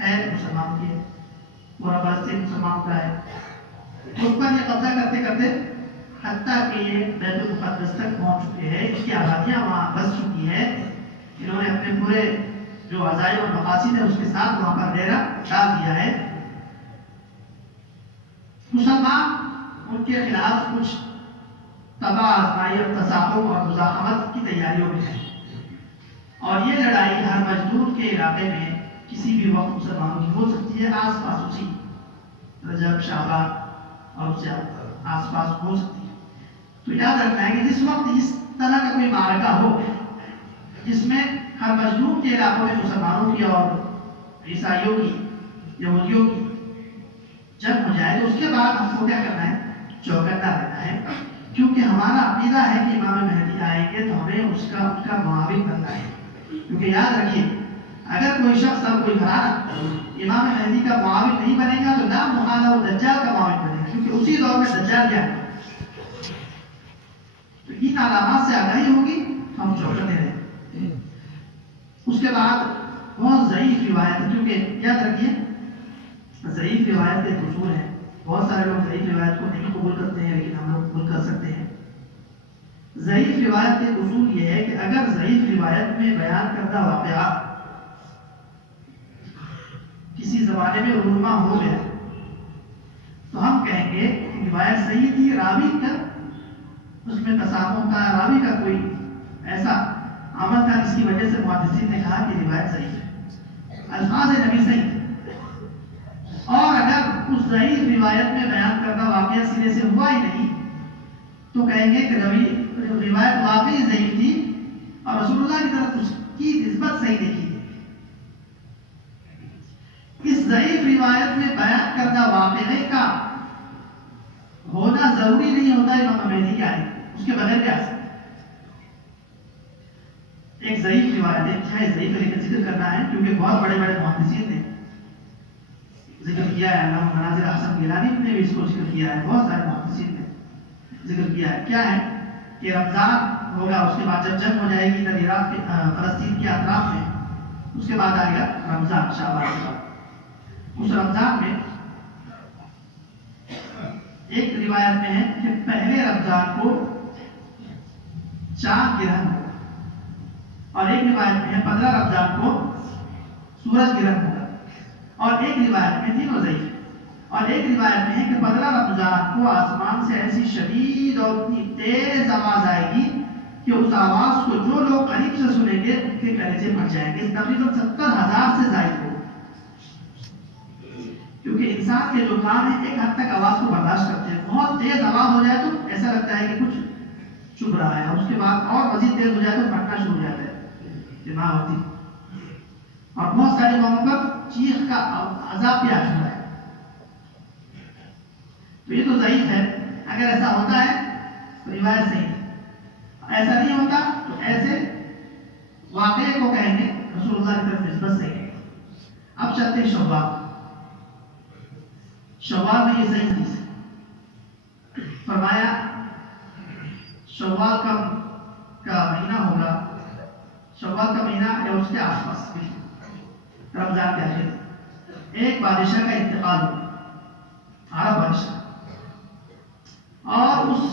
ہے مسلمان کی ہے، پورا فلسطین مسلمان کا ہے. اس پر یہ قبضہ کرتے کرتے حتیٰ کہ یہ بیت المقدس تک پہنچ چکے ہیں، اس کی آبادیاں وہاں بس چکی ہے. انہوں نے اپنے پورے جو عزائم اور مقاصد ہے اس کے ساتھ وہاں پر ڈیرا ڈال دیا ہے. مسلمان ان کے خلاف کچھ تباہ آزمائی اور تصاحب اور مزاحمت کی تیاریوں میں ہے، اور یہ لڑائی ہر مجدور کے علاقے میں کسی بھی وقت مسلمانوں کی ہو سکتی ہے، آس پاس اسی رجب شعبان اور اس سے آس پاس ہو سکتی ہے۔ تو یاد رکھنا ہے کہ جس وقت اس طرح کا کوئی معرکہ ہو جس میں ہر مجدور کے علاقوں میں مسلمانوں کی اور عیسائیوں کی یہودیوں کی جنگ ہو جائے، تو اس کے بعد ہم کو کیا کرنا ہے؟ چوکنا رہنا ہے، کیونکہ ہمارا عقیدہ ہے کہ امام مہدی آئیں گے تو ہمیں ان کا معاون بننا ہے۔ کیونکہ یاد رکھیے، اگر کوئی شخص اور کوئی گھرانہ امام مہدی کا معاون نہیں بنے گا تو نام محالہ و دجال کا معاون بنے گا، کیونکہ اسی دور میں دجال کیا ہے۔ تو ان علامات سے آگاہی ہوگی، ہم چوکنے رہیں۔ اس کے بعد بہت ضعیف روایت ہے، کیونکہ یاد رکھیے ضعیف روایت کے اصول ہیں، بہت سارے لوگ ضعیف روایت کو نہیں قبول کرتے ہیں، لیکن ہم لوگ قبول کر سکتے ہیں۔ ضعیف روایت کے اصول یہ ہے کہ اگر ضعیف روایت میں بیان کردہ واقعات کسی زمانے میں رونما ہو گیا تو ہم کہیں گے کہ روایت صحیح تھی، راوی کا اس میں تصادم تھا، راوی کا کوئی ایسا عمل تھا جس کی وجہ سے محدثین نے کہا کہ روایت صحیح ہے، الفاظ نبی صحیح ہے۔ اور اگر اس ضعیف روایت میں بیان کردہ واقعہ سرے سے ہوا ہی نہیں تو کہیں گے کہ روایت واقعی ضعیف تھی اور رسول اللہ کی طرف اس کی نسبت صحیح نہیں تھی۔ اس ضعیف روایت میں بیان کردہ واقعے کا ہونا ضروری نہیں ہوتا امام مہدی کے آئے، اس کے بغیر کیا سکتے۔ ایک ضعیف روایت ہے، ضعیف لیکن ذکر کرنا ہے کیونکہ بہت بڑے بڑے محدثین نے ذکر کیا ہے، علامہ مناظر حسن گیلانی نے بھی اس کو ذکر کیا ہے، بہت سارے محدثین نے ذکر کیا ہے۔ کیا ہے کہ رمضان ہوگا، اس کے بعد جب جنگ ہو جائے گی ادھر عراق کے فلسطین کے اطراف میں، اس کے بعد آئے گا رمضان شعبان کے بعد۔ اس رمضان میں ایک روایت میں ہے کہ پہلے رمضان کو چاند گرہن ہوگا، اور ایک روایت میں ہے 15 رمضان کو سورج گرہن ہوگا، اور ایک روایت میں تینوں ضعیف، اور ایک روایت میں ہے کہ 15 رمضان کو آسمان سے ایسی شدید اور اتنی تیز آواز آئے گی کہ اس آواز کو جو لوگ قریب سے سنیں گے ان کے کلیجے پھٹ جائیں گے، تقریباً 70,000 سے زائد لوگ، کیونکہ انسان کے جو کان ہیں ایک حد تک آواز کو برداشت کرتے ہیں، بہت تیز آواز ہو جائے تو ایسا لگتا ہے کہ کچھ چبھ رہا ہے، اس کے بعد اور مزید تیز ہو جائے تو پھٹنا شروع ہو جاتا ہے دماغ ہوتی، اور بہت سارے موقعوں پر چیخ کا عذاب بھی آ چکا ہے۔ تو یہ تو ضعیف ہے، اگر ایسا ہوتا ہے تو روایت صحیح ہے، ایسا نہیں ہوتا تو ایسے واقعے کو کہیں گے رسول اللہ کی طرف نسبت صحیح ہے۔ اب چلتے ہیں شوال میں یہ صحیح حدیث ہے، فرمایا شوال کا مہینہ ہوگا، شوال کا مہینہ یا اس کے آس پاس بھی رمضان کے آخر ایک بادشاہ کا انتقال ہوا، عرب بادشاہ، اور اس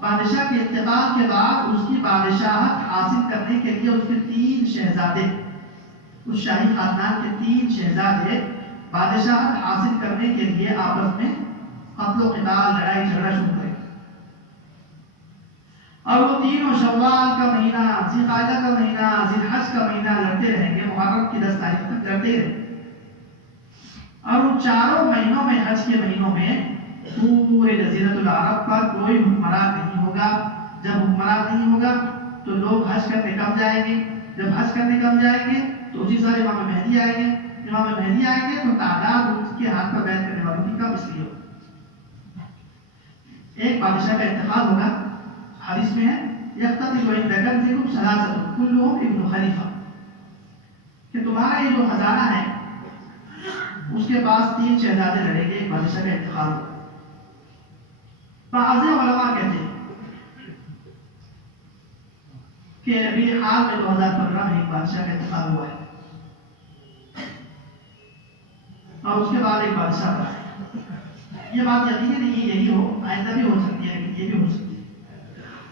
بادشاہ کے انتقال کے بعد اس کی بادشاہت حاصل کرنے کے لیے اس کے 3 شہزادے، اس شاہی خاندان کے 3 شہزادے بادشاہت حاصل کرنے کے لیے آپس میں قتل و قتال، لڑائی جھگڑا شروع کرے، اور وہ تینوں شوال کا مہینہ، ذی القعدہ کا مہینہ، ذی الحج کا مہینہ لڑتے رہیں گے، محرم کی 10 تاریخ تک لڑتے رہیں گے، اور ان چاروں مہینوں میں، حج کے مہینوں میں پورے جزیرۃ العرب پر کوئی حکمران نہیں ہوگا۔ جب حکمران نہیں ہوگا تو لوگ حج کرنے کم جائیں گے، جب حج کرنے کم جائیں گے تو اسی سال امام مہدی آئیں گے، امام مہدی آئیں گے تو تعداد ان کے ہاتھ پر بیعت کرنے والوں کی کم اس لیے ہوگی۔ ایک بادشاہ کا انتقال ہوگا، حدیث میں ہے یختتب عندک کنزکم ثلاثۃ کلهم ابن خلیفہ، کہ تمہارا یہ جو خزانہ ہے اس کے پاس 3 شہزادے لڑیں گے، ایک بادشاہ کا انتقال ہوگا۔ بعض علماء کہتے ہیں کہ ابھی حال میں 2015 میں ایک بادشاہ کا انتقال ہوا ہے اور اس کے بعد ایک بادشاہ کا ہے۔ یہ بات یقینی نہیں ہے یہی ہو، آئندہ بھی ہو سکتی ہے، لیکن یہ بھی ہو سکتی ہے۔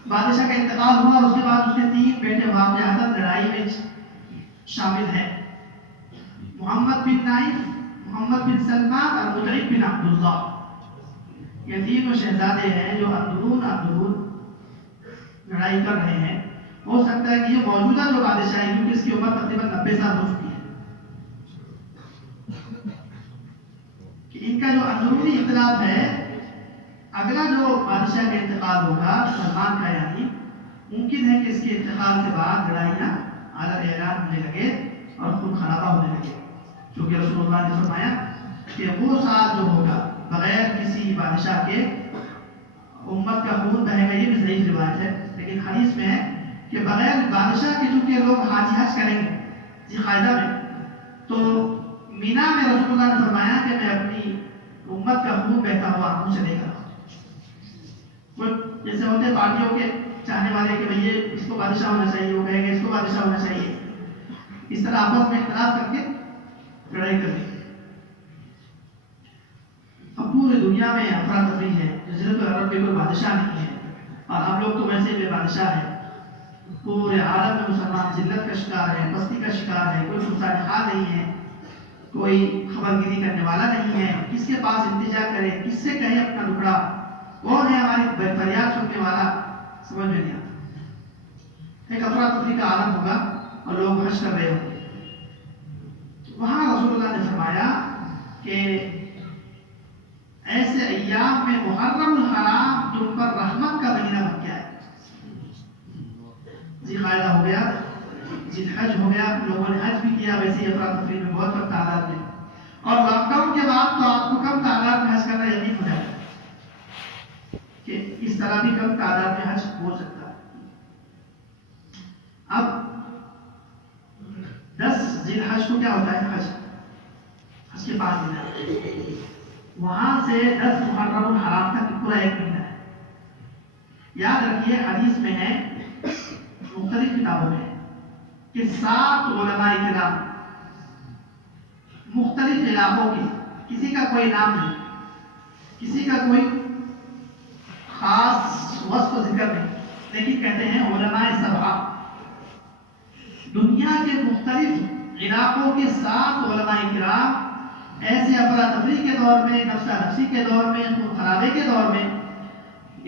بادشاہ کا انتقال ہوا اور اس کے بعد اس کے 3 بیٹے واقعات لڑائی میں شامل ہیں، محمد بن نائف، محمد بن سلمان اور مطعم بن عبداللہ۔ یہ تینوں شہزادے ہیں جو اندرون لڑائی کر رہے ہیں، ہو سکتا ہے کہ یہ موجودہ جو بادشاہ ہے، کیونکہ اس کی عمر تقریباً 90 سال ہو چکی ہے، کہ ان کا جو اندرونی اختلاف ہے، اگلا جو بادشاہ کا انتقال ہوگا سلمان کا، یعنی ممکن ہے کہ اس کے انتقال کے بعد لڑائیاں اعلیٰ اعلان ہونے لگے اور خون خرابہ ہونے لگے، کیونکہ رسول اللہ نے فرمایا کہ وہ سال جو ہوگا بغیر کسی بادشاہ کے امت کا خون بہے گا، یہ بھی صحیح روایت ہے، لیکن حدیث میں ہے کہ بغیر بادشاہ کے چونکہ لوگ حاجی حج کریں گے ذی قعدہ میں، تو مینا میں رسول اللہ نے فرمایا کہ میں اپنی امت کا خون بہتا ہوا آنکھوں سے دیکھ رہا ہوں۔ جیسے ہوتے پارٹیوں کے چاہنے والے کہ بھئی اس کو بادشاہ ہونا چاہیے، وہ کہے گا اس کو بادشاہ ہونا چاہیے، اس طرح آپس میں اختلاف کر کے لڑائی کر لی۔ اب پوری دنیا میں افراتفری ہے، جزیرۃ العرب میں کوئی بادشاہ نہیں ہے، اور ہم لوگ تو ویسے بے بادشاہ ہیں، پورے عالم میں مسلمان ذلت کا شکار ہے، پستی کا شکار ہے، کوئی فرسان حال نہیں ہے، کوئی خبر گیری کرنے والا نہیں ہے، کس کے پاس التجا کرے، کس سے کہے اپنا دکھڑا، کون ہے ہماری فریاد سننے والا، سمجھ میں نہیں آتا۔ ایک افراتفری کا عالم ہوگا اور لوگ حج کر رہے ہوں گے۔ وہاں رسول اللہ نے فرمایا کہ ایسے ایام میں محرم الحرام تم پر رحمت کا مہینہ بن گیا ہے، ذی قعدہ ہو گیا، ذی الحج ہو گیا، لوگوں نے حج بھی کیا، ویسے ہی افراتفری میں بہت کم تعداد میں، اور لاک ڈاؤن کے بعد تو آپ کو کم تعداد میں حج کرنا یقین ہو جائے کہ اس طرح بھی کم تعداد میں حج ہو سکتا ہے۔ اب 10 ذی الحج کو کیا ہوتا ہے؟ حج کے 5 دن ہے، وہاں سے 10 محرم الحرام تک پورا ایک مہینہ ہے۔ یاد رکھیے حدیث میں ہے، مختلف کتابوں میں کہ 7 علماء کرام مختلف علاقوں کے، کسی کا کوئی نام نہیں، کسی کا کوئی خاص وصف و ذکر نہیں، لیکن کہتے ہیں علماء سبعہ، دنیا کے مختلف علاقوں کے 7 علماء کرام ایسے افراتفری کے دور میں، نفسا نفسی کے دور میں، خون خرابے کے دور میں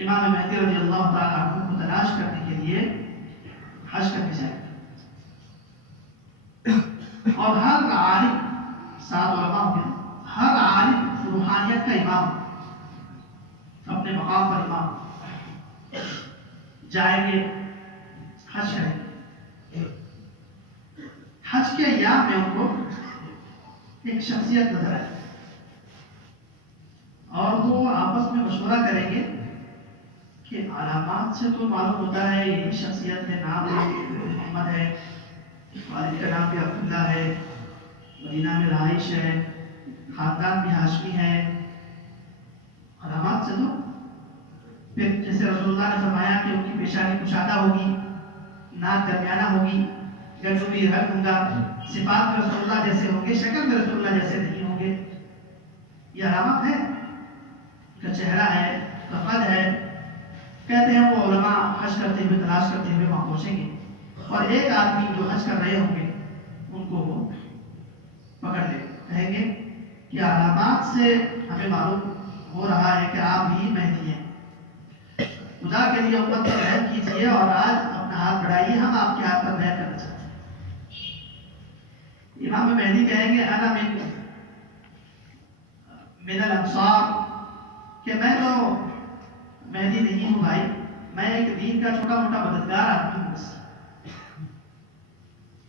امام مہدی رضی اللہ تعالیٰ عنہ کو تلاش کرنے کے لیے حج کرنے جائے، اور ہر عالم، 7 علماء ہوں گے، ہر عالم روحانیت کا امام، اپنے مقام پر امام، جائیں گے حج کریں گے۔ حج کے ایام میں ان کو ایک شخصیت نظر آئے اور وہ آپس میں مشورہ کریں گے کہ علامات سے تو معلوم ہوتا ہے یہ شخصیت ہے، نام محمد ہے، والد کا نام بھی عبداللہ ہے، مدینہ میں رہائش ہے، خاندان بھی ہاشمی ہے، علامات سے تو پھر جیسے رسول اللہ نے فرمایا کہ ان کی پیشانی کشادہ ہوگی، ناک درمیانہ ہوگی، گنجولی رنگ ہوگا، صفات میں رسول اللہ جیسے ہوں گے، شکل میں رسول اللہ جیسے نہیں ہوں گے، یہ علامت ہے، کا چہرہ ہے، کا قد ہے۔ کہتے ہیں وہ علماء حج کرتے ہوئے، تلاش کرتے ہوئے وہاں پہنچیں گے، اور ایک آدمی جو حج کر رہے ہوں گے ان کو وہ پکڑ لے، کہیں گے کہ علامات سے ہمیں معلوم ہو رہا ہے کہ آپ ہی مہدی ہیں، خدا کے لیے امت پر رحم کیجیے اور آج اپنا ہاتھ بڑھائیے، ہم آپ کے ہاتھ پر بیعت کرنا چاہتے ہیں۔ امام مہدی کہیں گے انا من الانصار، کہ میں تو مہدی نہیں ہوں بھائی، میں ایک دین کا چھوٹا موٹا مددگار آدمی ہوں بس۔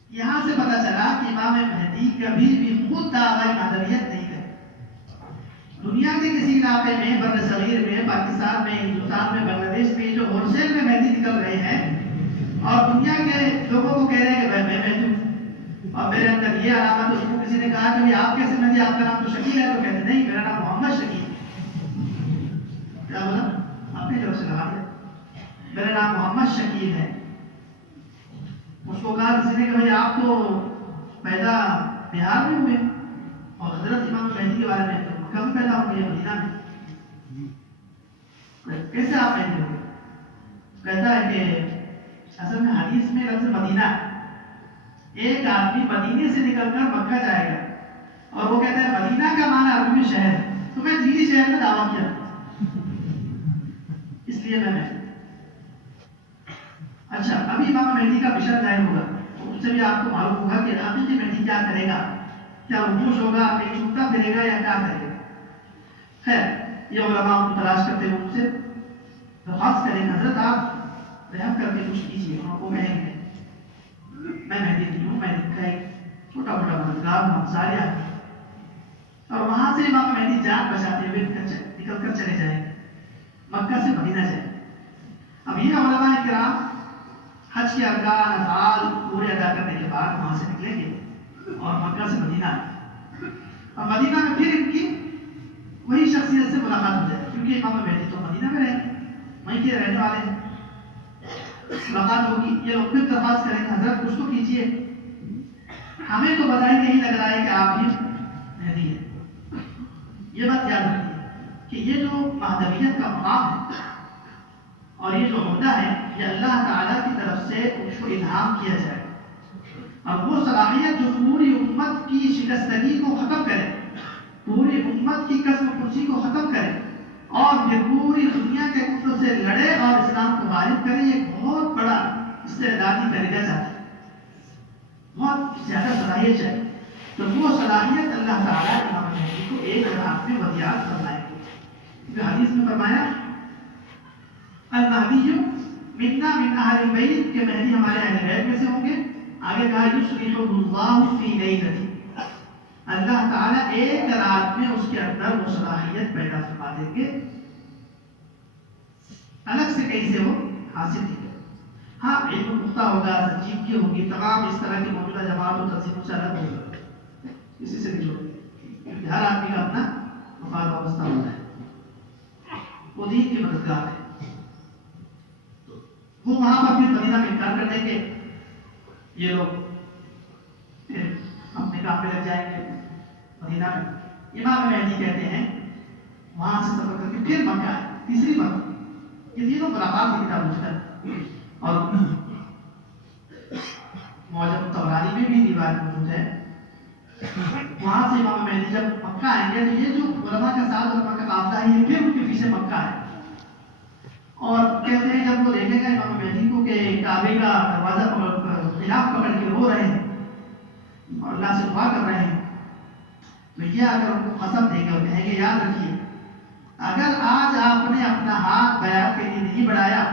یہاں سے پتا چلا کہ امام مہدی کبھی بھی خود دعویٰ مہدویت نہیں کرے۔ دنیا کے کسی علاقے میں، بر صغیر میں، پاکستان میں، ہندوستان میں، بنگلہ دیش میں جو ہول سیل میں مہدی نکل رہے ہیں اور دنیا کے لوگوں کو کہہ رہے ہیں کہ میں مہدی ہوں اور میرے اندر یہ علامت، اس کو کسی نے کہا کہ آپ کیسے مہدی، آپ کا نام تو شکیل ہے، تو کہتے نہیں میرا نام محمد شکیل ہے۔ کیا بولا؟ اپنی طرف سے لگا دیا، میرا نام محمد شکیل ہے۔ اس کو کہا کسی نے کہ بھائی آپ تو پیدا بہار میں ہوئے اور حضرت امام مہدی کے بارے میں تو مکہ میں پیدا ہو گئے، مدینہ میں، کیسے آپ مہدی ہو گئے؟ کہتا ہے کہ اصل میں حدیث میں لفظ مدینہ ہے، ایک آدمی مدینے سے نکل کر مکہ جائے گا اور وہ کہتا ہے مدینہ کا معنی عربی میں شہر ہے، تو میں دینی شہر میں دعویٰ کیا، اس لیے میں ابھی امام مہدی کا مشن ظاہر ہوگا، اس سے بھی آپ کو معلوم ہوگا کہ حقیقی مہدی کیا کرے گا، کیا وہ خوش ہوگا، کہیں چھوٹا پھرے گا یا کیا کرے گا۔ خیر یہ علماء کو تلاش کرتے ہوئے ان سے درخواست کریں حضرت آپ رحم کر کے کچھ کیجیے، اور وہ کہیں گے میں مہدی نہیں ہوں، میں کا ایک چھوٹا موٹا مددگار ہوں، ہمسایہ ہے۔ اور وہاں سے امام مہدی جان بچاتے ہوئے نکل کر چلے جائیں گے، مکہ سے مدینہ جائیں۔ اب یہ علماء کرام حج کے ارکان افعال پورے ادا کرنے کے بعد وہاں سے نکلیں گے اور مکہ سے مدینہ آئیں، اور مدینہ میں پھر ان کی وہی شخصیت سے ملاقات ہو جائے، کیونکہ امام مہدی تو مدینہ میں رہیں گے، وہیں کے رہنے والے ہیں۔ ملاقات ہوگی، یہ لوگ پھر درخواست کریں گے حضرت کچھ تو کیجیے، ہمیں تو بظاہر یہی لگ رہا ہے کہ آپ ہی مہدی ہیں۔ یہ بات یاد رکھیے کہ یہ جو مہدویت کا مقام ہے اور یہ جو عہدہ ہے، یہ اللہ تعالیٰ کی طرف سے اس کو الہام کیا جائے، اور وہ صلاحیت جو پوری امت کی شکستگی کو ختم کرے، پوری امت کی قسم کشی کو ختم کرے، اور پھر پوری دنیا کے کفر سے لڑے اور اسلام کو غالب کرے، یہ بہت بڑا استعدادی درجہ چاہتا ہے، بہت زیادہ صلاحیت چاہیے۔ تو وہ صلاحیت اللہ تعالیٰ امام مہدی کو ایک رات میں ودیعت فرمائے گی۔ حدیث میں فرمایا المہدی منا من اہل البیت، کہ مہدی ہمارے اہل بیت میں سے ہوں گے۔ آگے کہا یصلح اللہ فی لیلۃ، اللہ تعالیٰ ایک رات میں اس کے اندر وہ صلاحیت پیدا فرما دیں گے، الگ سے کہیں سے وہ حاصل نہیں کرے۔ ہاں علم پختہ ہوگا، سنجیدگی ہوگی، تمام اس طرح کی موجودہ جماعت و تنظیموں سے الگ ہوگا، کسی سے نہیں جوڑے، کیونکہ ہر آدمی کا اپنا مفاد وابستہ ہوتا ہے، وہ دین کی مددگار ہے۔ وہ وہاں پر پھر مدینہ میں انکار کر دیں گے، یہ لوگ پھر اپنے کام پہ لگ جائیں گے مدینہ میں۔ امام مہدی کہتے ہیں وہاں سے سفر کر کے پھر مکہ ہے، تیسری بار یہ تینوں ملاقات کی کتاب مجھتا، اور معجم الطبرانی میں بھی روایت موجود ہے۔ وہاں سے امام مہدی جب مکہ آئیں گے تو یہ جو علماء کا ساتھ علماء کا قافلہ ہے، یہ پھر ان کے پیچھے مکہ ہے، اور کہتے ہیں جب وہ دیکھیں گے امام مہدی کو کہ کعبے کا دروازہ خلاف پکڑ کے رو رہے ہیں اور اللہ سے دعا کر رہے ہیں، تو یہ اگر ان کو قسم دیں گے اور کہیں گے یاد رکھیے اگر آج آپ نے اپنا ہاتھ بیعت کے لیے نہیں بڑھایا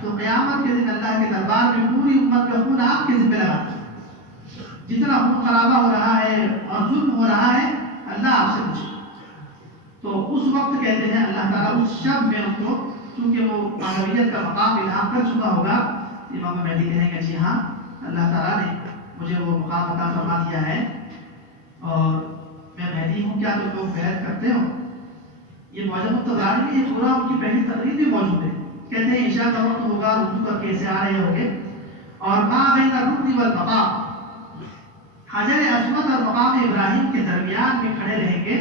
تو قیامت کے دن اللہ کے دربار میں پوری امت کا خون آپ کے ذمہ لگا، جتنا خون خرابہ ہو رہا ہے اور ظلم ہو رہا ہے اللہ آپ سے پوچھے۔ تو اس وقت کہتے ہیں اللہ تعالیٰ اس شب میں ان کو، چونکہ وہ معنویت کا مقام الہام کر چکا ہوگا، امام مہدی کہیں گے جی ہاں اللہ تعالیٰ نے مجھے وہ مقام عطا فرما دیا ہے اور میں مہدی ہوں، کیا تم لوگ بیعت کرتے ہو؟ یہ معجم الطبرانی میں یہ پورا ان کی پہلی تقریر بھی موجود ہے۔ کہتے ہیں عشاء کا وقت ہوگا، رجوع کر کے ایسے آ رہے ہوں گے، اور ما بین الرکن والمقام، حجر اسود اور مقام ابراہیم کے درمیان میں کھڑے رہیں گے،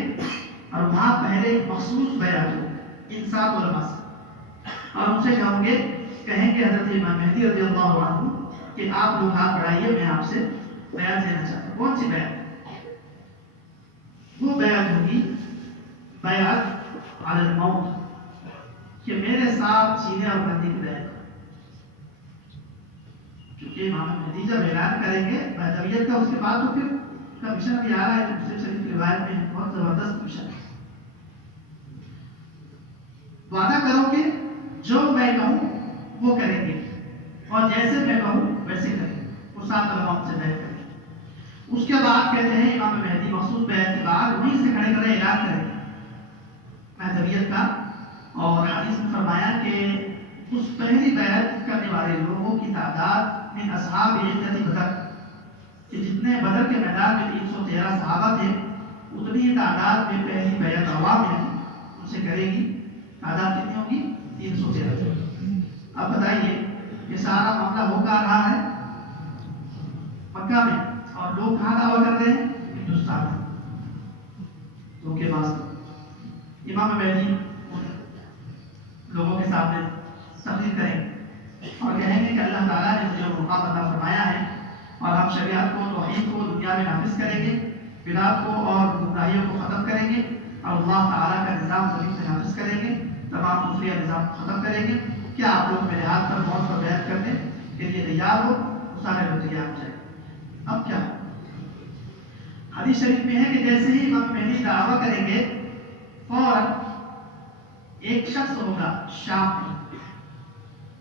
اور وہاں پہلے ایک مخصوص بیعت ہوگی انسان علماء سے، اور ان سے کہیں گے حضرت امام مہدی رضی اللہ عنہ کہ آپ لوگ ہاتھ بڑھائیے، میں آپ سے بیعت لینا چاہتا ہوں۔ کون سی بیعت؟ وہ بیعت ہوگی بیعت علی الموت، کہ میرے ساتھ سینے اور گردے کی بیعت، کیونکہ امام مہدی جب اعلان کریں گے مہدویت کا، اس کے بعد تو پھر کا مشن بھی آ رہا ہے، مسلم شریف کی روایت میں بہت زبردست مشن ہے۔ وعدہ کرو کہ جو میں کہوں وہ کریں گے، اور جیسے میں کہوں ویسے کریں گے، وہ سات علماء سے بیعت کریں گے۔ اس کے بعد کہتے ہیں امام مہدی مخصوص بیعت کے بعد وہیں سے کھڑے کرے اعلان کریں گے مہدویت کا، اور حدیث میں فرمایا کہ اس پہلی بیعت کرنے والے لوگوں کی تعداد من اصحاب عدت بدر، کہ جتنے بدر کے میدان میں 313 صحابہ تھے، اتنی تعداد میں پہلی بیعت عوام ان سے کرے گی۔ تعداد کتنی ہوگی؟ 313۔ اب بتائیے یہ سارا معاملہ ہو کہاں رہا ہے؟ مکہ میں، اور لوگ کہاں دعویٰ کر رہے ہیں؟ ہندوستان میں۔ تو کے بعد امام مہدی لوگوں کے سامنے تقریر کریں اور کہیں گے کہ اللہ تعالیٰ نے مجھے مقام عطا فرمایا ہے، اور ہم شریعت کو، توحید کو دنیا میں نافذ کریں گے، بدعت کو اور گمراہیوں کو ختم کریں گے، اور اللہ تعالیٰ کا نظام زمین سے نافذ کریں گے، تمام دوسرے نظام کو ختم کریں گے۔ کیا آپ لوگ میرے ہاتھ پر موت پر بیعت کر دیں؟ کے لیے تیار ہو، وہ سارے لوگ تیار ہو جائیں۔ اب کیا حدیث شریف میں ہے کہ جیسے ہی امام مہدی دعویٰ کریں گے، فوراً ایک شخص ہوگا شام میں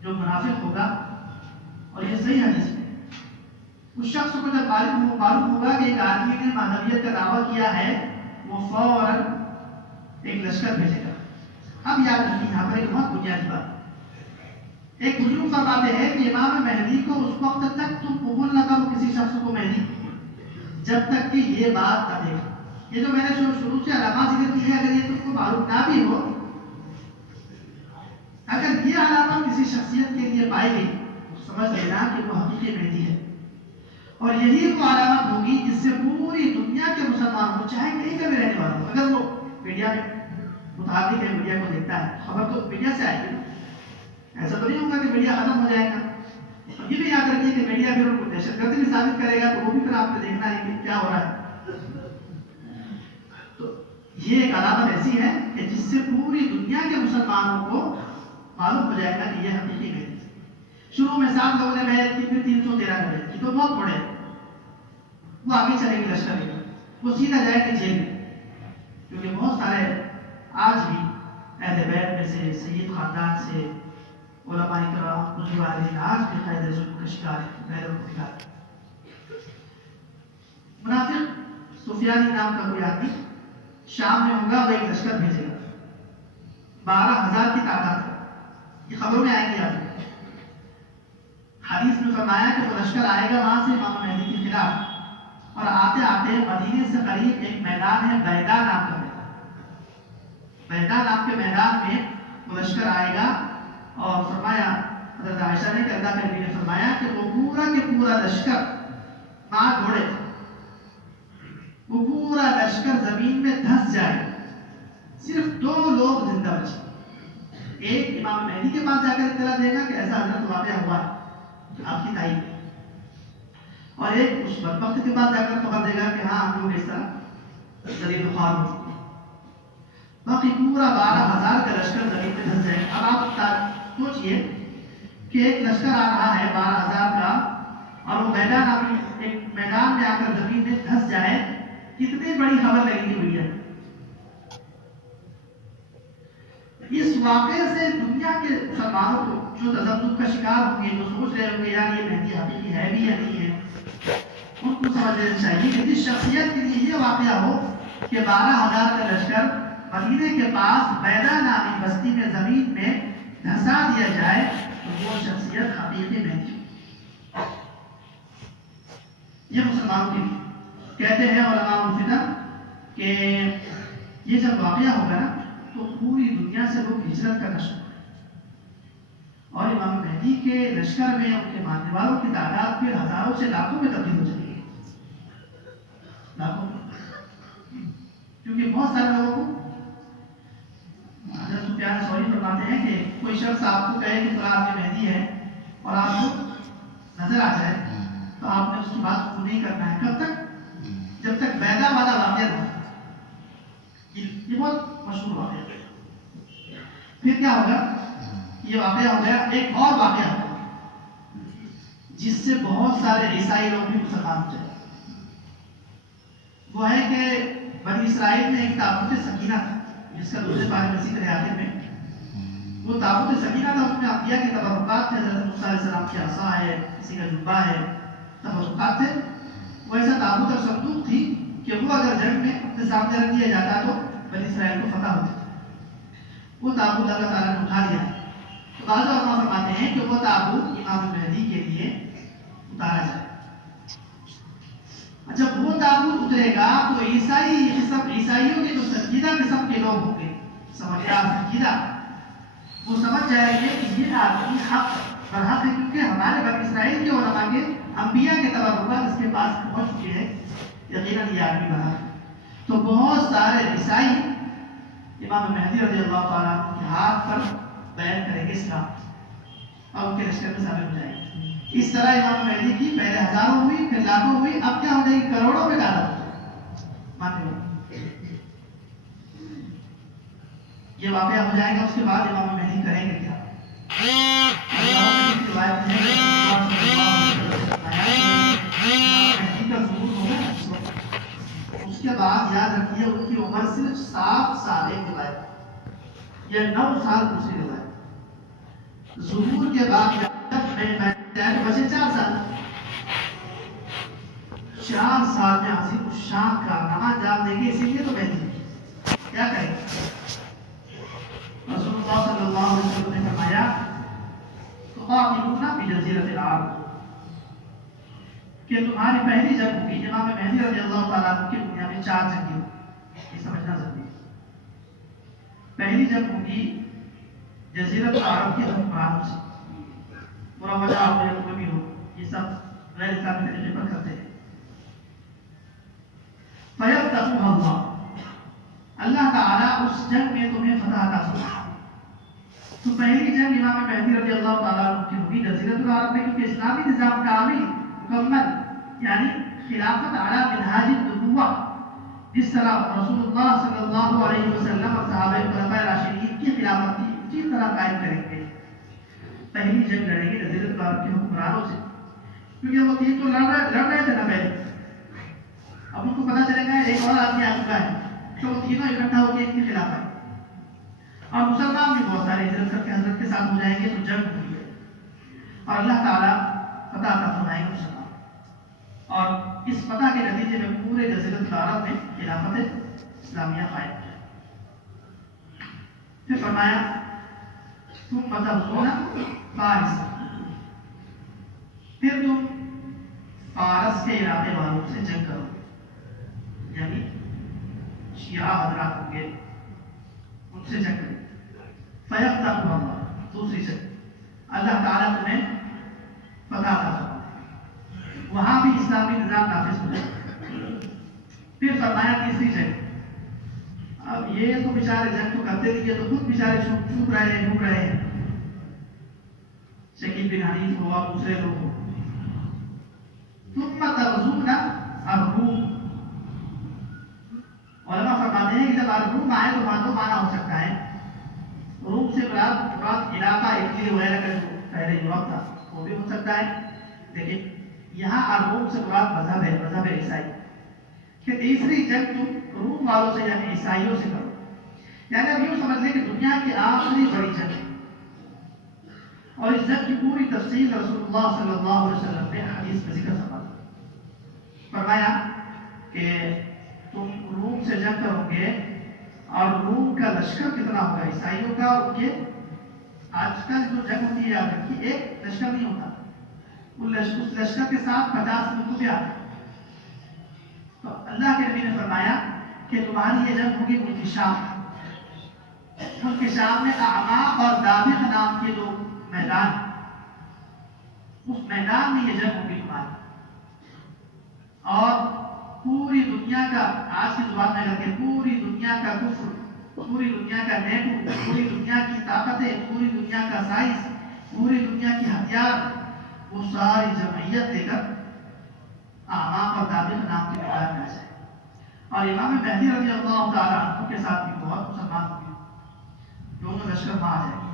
جو منافق ہوگا، اور یہ صحیح حدیث میں، اس شخص کو جب معلوم ہوگا کہ ایک آدمی نے مذہبیت کا دعویٰ کیا ہے، وہ فوراً ایک لشکر بھیجے گا۔ اب یاد رکھیے یہاں پر ایک بہت بنیادی بات، ایک بزرگ فرماتے ہیں کہ امام مہدی کو اس وقت تک تم قبول نہ کرو کسی شخص کو مہدی، جب تک کہ یہ بات نہ دیکھو۔ یہ جو میں نے شروع سے علامات ذکر کی ہے، اگر یہ تم کو معلوم نہ بھی ہو، اگر یہ علامت کسی شخصیت کے لیے پائی گئی تو سمجھ لینا کہ وہ حقیقی مہدی ہے، اور یہی وہ علامت ہوگی جس سے پوری دنیا کے مسلمانوں کو، چاہے کہیں کا بھی رہنے والا ہو، اگر وہ میڈیا میں متعلق ہے، میڈیا کو دیکھتا ہے، خبر تو میڈیا سے آئے گی، ایسا تو نہیں ہوگا کہ میڈیا ختم ہو جائے گا۔ یہ بھی یاد رکھیے کہ میڈیا پھر ان کو دہشت گردی بھی ثابت کرے گا، تو وہ بھی پھر آپ نے دیکھنا ہے کہ کیا ہو رہا ہے۔ تو یہ ایک علامت ایسی ہے کہ جس سے پوری دنیا کے مسلمانوں کو معلوم ہو جائے گا کہ یہ حقیقی ہے۔ شروع میں 7 لوگوں نے بیعت کی، پھر 313 نے بیعت کی، تو بہت بڑے، وہ آگے چلے گی لشکر لے کر، وہ سیدھا جائے گا جیل میں، کیونکہ بہت سارے آج بھی اہل بیت میں سے، سید خاندان سے، علماء کرام، بزرگان آج بھی قید ظلم کا شکار ہے، غیر متفق۔ منافق سفیانی نام کا کوئی آدمی شام میں ہوگا، وہ ایک لشکر بھیجے گا، 12,000 کی تعداد ہے، یہ خبروں میں آئے گی آدمی۔ حدیث میں فرمایا کہ وہ لشکر آئے گا وہاں سے امام مہدی کے خلاف، اور آتے آتے مدینے سے قریب ایک میدان ہے، بیدا نام کا میدان، بیدا نام کے میدان میں وہ لشکر آئے گا، اور فرمایا حضرت عائشہ نے کہ اللہ کے نبی نے فرمایا کہ وہ پورا کے پورا لشکر ماں گھوڑے، وہ پورا لشکر زمین میں دھس جائے، صرف 2 لوگ زندہ بچے، ایک امام مہدی کے پاس جا کر اطلاع دے گا کہ ایسا حضرت واقعہ ہوا ہے آپ کی تائید، اور ایک اس بدبخت کے پاس جا کر خبر دے گا کہ ہاں ہم لوگ اس طرح ذلیل خوار ہو چکے، باقی پورا 12,000 کا لشکر زمین میں دھس جائے۔ اب آپ سوچئے کہ ایک لشکر آ رہا ہے 12,000 کا، اور وہ ایک میدان میں آ کر زمین میں دھس جائے، کتنی بڑی خبر لگے گی میڈیا میں۔ اس واقعے سے دنیا کے مسلمانوں کو جو تذبذب کا شکار ہوں گے، جو سوچ رہے ہوں گے یار یہ مہدی حقیقی ہے بھی یا نہیں ہے، ان کو سمجھ لینا چاہیے کہ جس شخصیت کے لیے یہ واقعہ ہو کہ 12,000 کا لشکر مدینے کے پاس بیدا نامی بستی میں زمین میں دھسا دیا جائے، تو وہ شخصیت حقیقی مہدی۔ یہ مسلمانوں کے لیے کہتے ہیں علماء الفتن کہ یہ جب واقعہ ہوگا نا تو پوری دنیا سے لوگ ہجرت کرنا شروع کریں، اور امام مہدی کے لشکر میں ان کے ماننے والوں کی تعداد پھر ہزاروں سے لاکھوں میں تبدیل ہو جائے گی، لاکھوں میں، کیونکہ بہت سارے لوگوں کو حضرت سفیان ثوری فرماتے ہیں کہ کوئی شخص آپ کو کہے کہ فلاں آدمی مہدی ہے اور آپ کو نظر آ جائے تو آپ نے اس کی بات کو نہیں کرنا ہے، کب تک؟ جب تک بیدا والا واقعہ ہو۔ یہ بہت مشہور واقعہ ہے۔ پھر کیا ہوگا؟ یہ واقعہ ہو گیا، ایک اور واقعہ ہوگا جس سے بہت سارے عیسائی لوگ بھی مسلمان ہو جائے، وہ ہے کہ بنی اسرائیل میں ایک تابوت سکینہ تھا، جس کا دوسرے پارے میں ذکر ہے آخر میں۔ وہ تابوت سکینہ تھا، اس میں انبیاء کے تبرکات تھے، حضرت موسیٰ علیہ السلام کی عصا ہے، کسی کا جبہ ہے، تبرکات تھے۔ وہ ایسا تابوت اور صندوق تھی کہ وہ اگر جنگ میں اپنے سامنے رکھ دیا جاتا تو بنی اسرائیل کو فتح ہوتی تھی۔ وہ تابوت اللہ تعالیٰ نے اٹھا لیا، تو بعض علماء فرماتے ہیں کہ وہ تابوت امام مہدی کے لیے اتارا جائے۔ جب وہ تابوت اترے گا تو عیسائیوں کے جو سنجیدہ قسم کے لوگ ہوں گے، سمجھدار سنجیدہ، وہ سمجھ جائیں گے کہ یہ آدمی حق برحق ہے، کیونکہ ہمارے بنی اسرائیل کے علماء کے انبیاء کے تبرکات اس کے پاس پہنچ چکے ہیں، یقیناً یہ آدمی برحق ہے۔ تو بہت سارے عیسائی امام مہدی رضی اللہ تعالیٰ عنہ کے ہاتھ پر بیعت کریں گے اسلام، اور ان کے لشکر میں شامل ہو جائیں گے۔ اس طرح امام مہدی کی پہلے ہزاروں ہوئی، پھر لاکھوں ہوئی، اب کیا ہو جائے گی؟ کروڑوں میں تعداد ماننے والے۔ یہ واقعہ ہو جائے گا، اس کے بعد امام مہدی کریں گے کیا؟ روایت ہے عمر صرف 7 سال ایک روایت یا 9 سال دوسری روایت. ظہور کے بعد جب بچے 4 سال 4 سال میں عظیم الشان کارنامہ انجام دیں گے. اسی لیے تو مہندی کیا کریں گے؟ رسول اللہ صلی اللہ علیہ وسلم نے فرمایا تقاتلون فی جزیرۃ العرب کہ تمہاری پہلی جنگ ہوگی. امام مہدی رضی اللہ تعالیٰ عنہ کی دنیا میں 4 جنگیں ہوگی، یہ سمجھنا ضروری ہے. پہلی جنگ ہوگی جزیرۃ العرب کے حکمرانوں سے، مروجہ ہو یا کوئی بھی ہو، یہ سب غیر اسلامی طریقے پر کرتے ہیں. فیفتحها اللہ، اللہ تعالیٰ اس جنگ میں تمہیں فتح عطا فرمائے. تو پہلی جنگ امام مہدی رضی اللہ تعالیٰ عنہ کی ہوگی جزیرۃ العرب میں، کیونکہ اسلامی نظام کامل مکمل یعنی خلافت علی منہاج النبوہ، جس طرح رسول اللہ صلی اللہ علیہ وسلم اور صحابہ خلفائے راشدین کی خلافت تھی اسی طرح قائم کریں گے. پہلی جنگ لڑیں گے جزیرۃ العرب کے حکمرانوں سے، کیونکہ وہ تین تو لڑ رہے تھے نا پہلے. اب ان کو پتا چلے گا ایک اور آدمی آ چکا ہے تو وہ تینوں اکٹھا ہو کے ان کے خلاف آئے. اور مسلمان بھی بہت سارے ہجرت کر کے حضرت کے ساتھ ہو جائیں گے تو جنگ ہوئی ہے اور اللہ تعالیٰ فتح عطا فرمائیں گے مسلمان. اور اس فتح کے نتیجے میں پورے جزیرۃ العرب میں خلافت اسلامیہ قائم ہو جائے. پھر فرمایا ثم تغزون فارس، پھر تم فارس کے علاقے والوں سے جنگ کرو، یعنی شیعہ حضرات ہوں گے ان سے جنگ کرو. فیفتح اللہ، دوسری جنگ اللہ تعالیٰ تمہیں فتح عطا فرمائے، وہاں بھی اسلامی نظام نافذ ہو جائے. پھر فرمایا تیسری جنگ. اب یہ تو بیچارے جنگ تو کرتے رہیے تو خود بیچارے چھوپ رہے ہیں، ڈوب رہے ہیں، شکیل بن حنیف ہو اور دوسرے لوگ ہو. ثم تغزون الروم، علماء فرماتے ہیں کہ جب الروم آئے تو وہاں دو معنی ہو سکتا ہے. روم سے مراد علاقہ اٹلی وغیرہ کا جو پہلے یورپ تھا وہ بھی ہو سکتا ہے، لیکن یہاں الروم سے مراد مذہب ہے، مذہب عیسائی. کہ تیسری جنگ تم روم والوں سے یعنی عیسائیوں سے کرو. یعنی اب یوں سمجھ لیں کہ دنیا کی آخری بڑی جنگ ہے، اور اس جنگ کی پوری تفصیل رسول اللہ صلی اللہ علیہ وسلم نے حدیث میں ذکر فرمایا کہ تم روم سے جنگ کرو گے اور روم کا لشکر کتنا ہوگا عیسائیوں کا. اور ان کے آج کل جو جنگ ہوتی ہے یاد رکھیے ایک لشکر نہیں ہوتا، اس لشکر کے ساتھ 50 ملک بھی آتے. تو اللہ کے نبی نے فرمایا کہ تمہاری یہ جنگ ہوگی ملک شام. ملک شام میں اعماق اور دابق نام کے دو میدان، اس میدان میں یہ جنگ ہوگی تمہاری. اور پوری دنیا کا آج کی زبان میں اگر کہ پوری دنیا کا کفر، پوری دنیا کا نیٹو، پوری دنیا کی طاقتیں، پوری دنیا کا سائنس، پوری دنیا کی ہتھیار، وہ ساری جمعیت لے کر اعماق اور دابق نام کے میدان میں آ جائے. اور امام مہدی رضی اللہ تعالیٰ عنہ کے ساتھ بھی بہت مسلمان ہوئے، دونوں لشکر وہاں آ جائیں.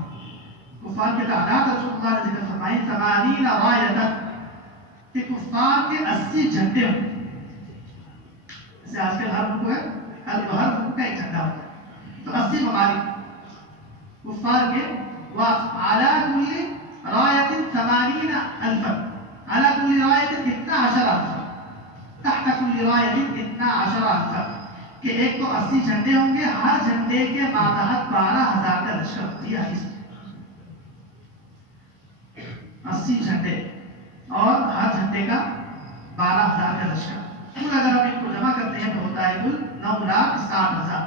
کفار کے تعداد رسول اللہ نے ذکر فرمائی 80 رایۃ، کہ کفار کے 80 جھنڈے ہوں. جیسے آج کل ہر ملک ہے، ہر ملک کا ایک جھنڈا ہوتا ہے، تو 80 ممالک کفار کے. وعلى كل راية 80,000، على كل راية 12,000، تحت كل راية 12,000، کہ ایک تو 80 جھنڈے ہوں گے، ہر جھنڈے کے ماتحت 12,000 کا لشکر ہوتی ہے. 80 جھنڈے اور ہر جھنڈے کا 12,000 کا لشکر. کل اگر ہم ان کو جمع کرتے ہیں تو ہوتا ہے کل 9,60,000،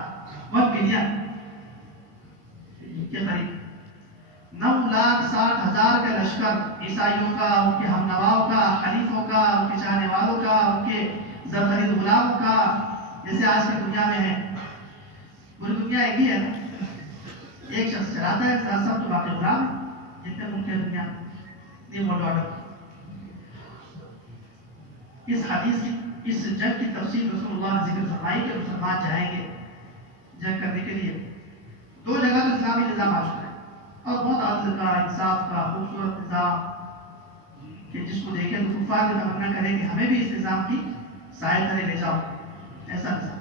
1 ملین کے قریب. 9,60,000 کا لشکر عیسائیوں کا، ان کے ہم نواؤں کا، حلیفوں کا، ان کے چاہنے والوں کا، ان کے زرخرید غلاموں کا، جیسے آج کی دنیا میں ہے. پوری دنیا ایک ہی ہے نا، ایک شخص چلاتا ہے، سب تو باقی غلام ہے جتنے ملک ہے دنیا. New world order. اس حدیث کی، اس جنگ کی تفصیل رسول اللہ نے ذکر فرمائی کہ مسلمان جائیں گے جنگ کرنے کے لیے. 2 جگہ تو اسلامی نظام آ چکا ہے اور بہت عدل کا، انصاف کا خوبصورت نظام کہ جس کو دیکھیں تو کفار کی تمنا کریں کہ ہمیں بھی اس نظام کی سائے تلے لے جاؤ، ایسا نظام.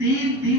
3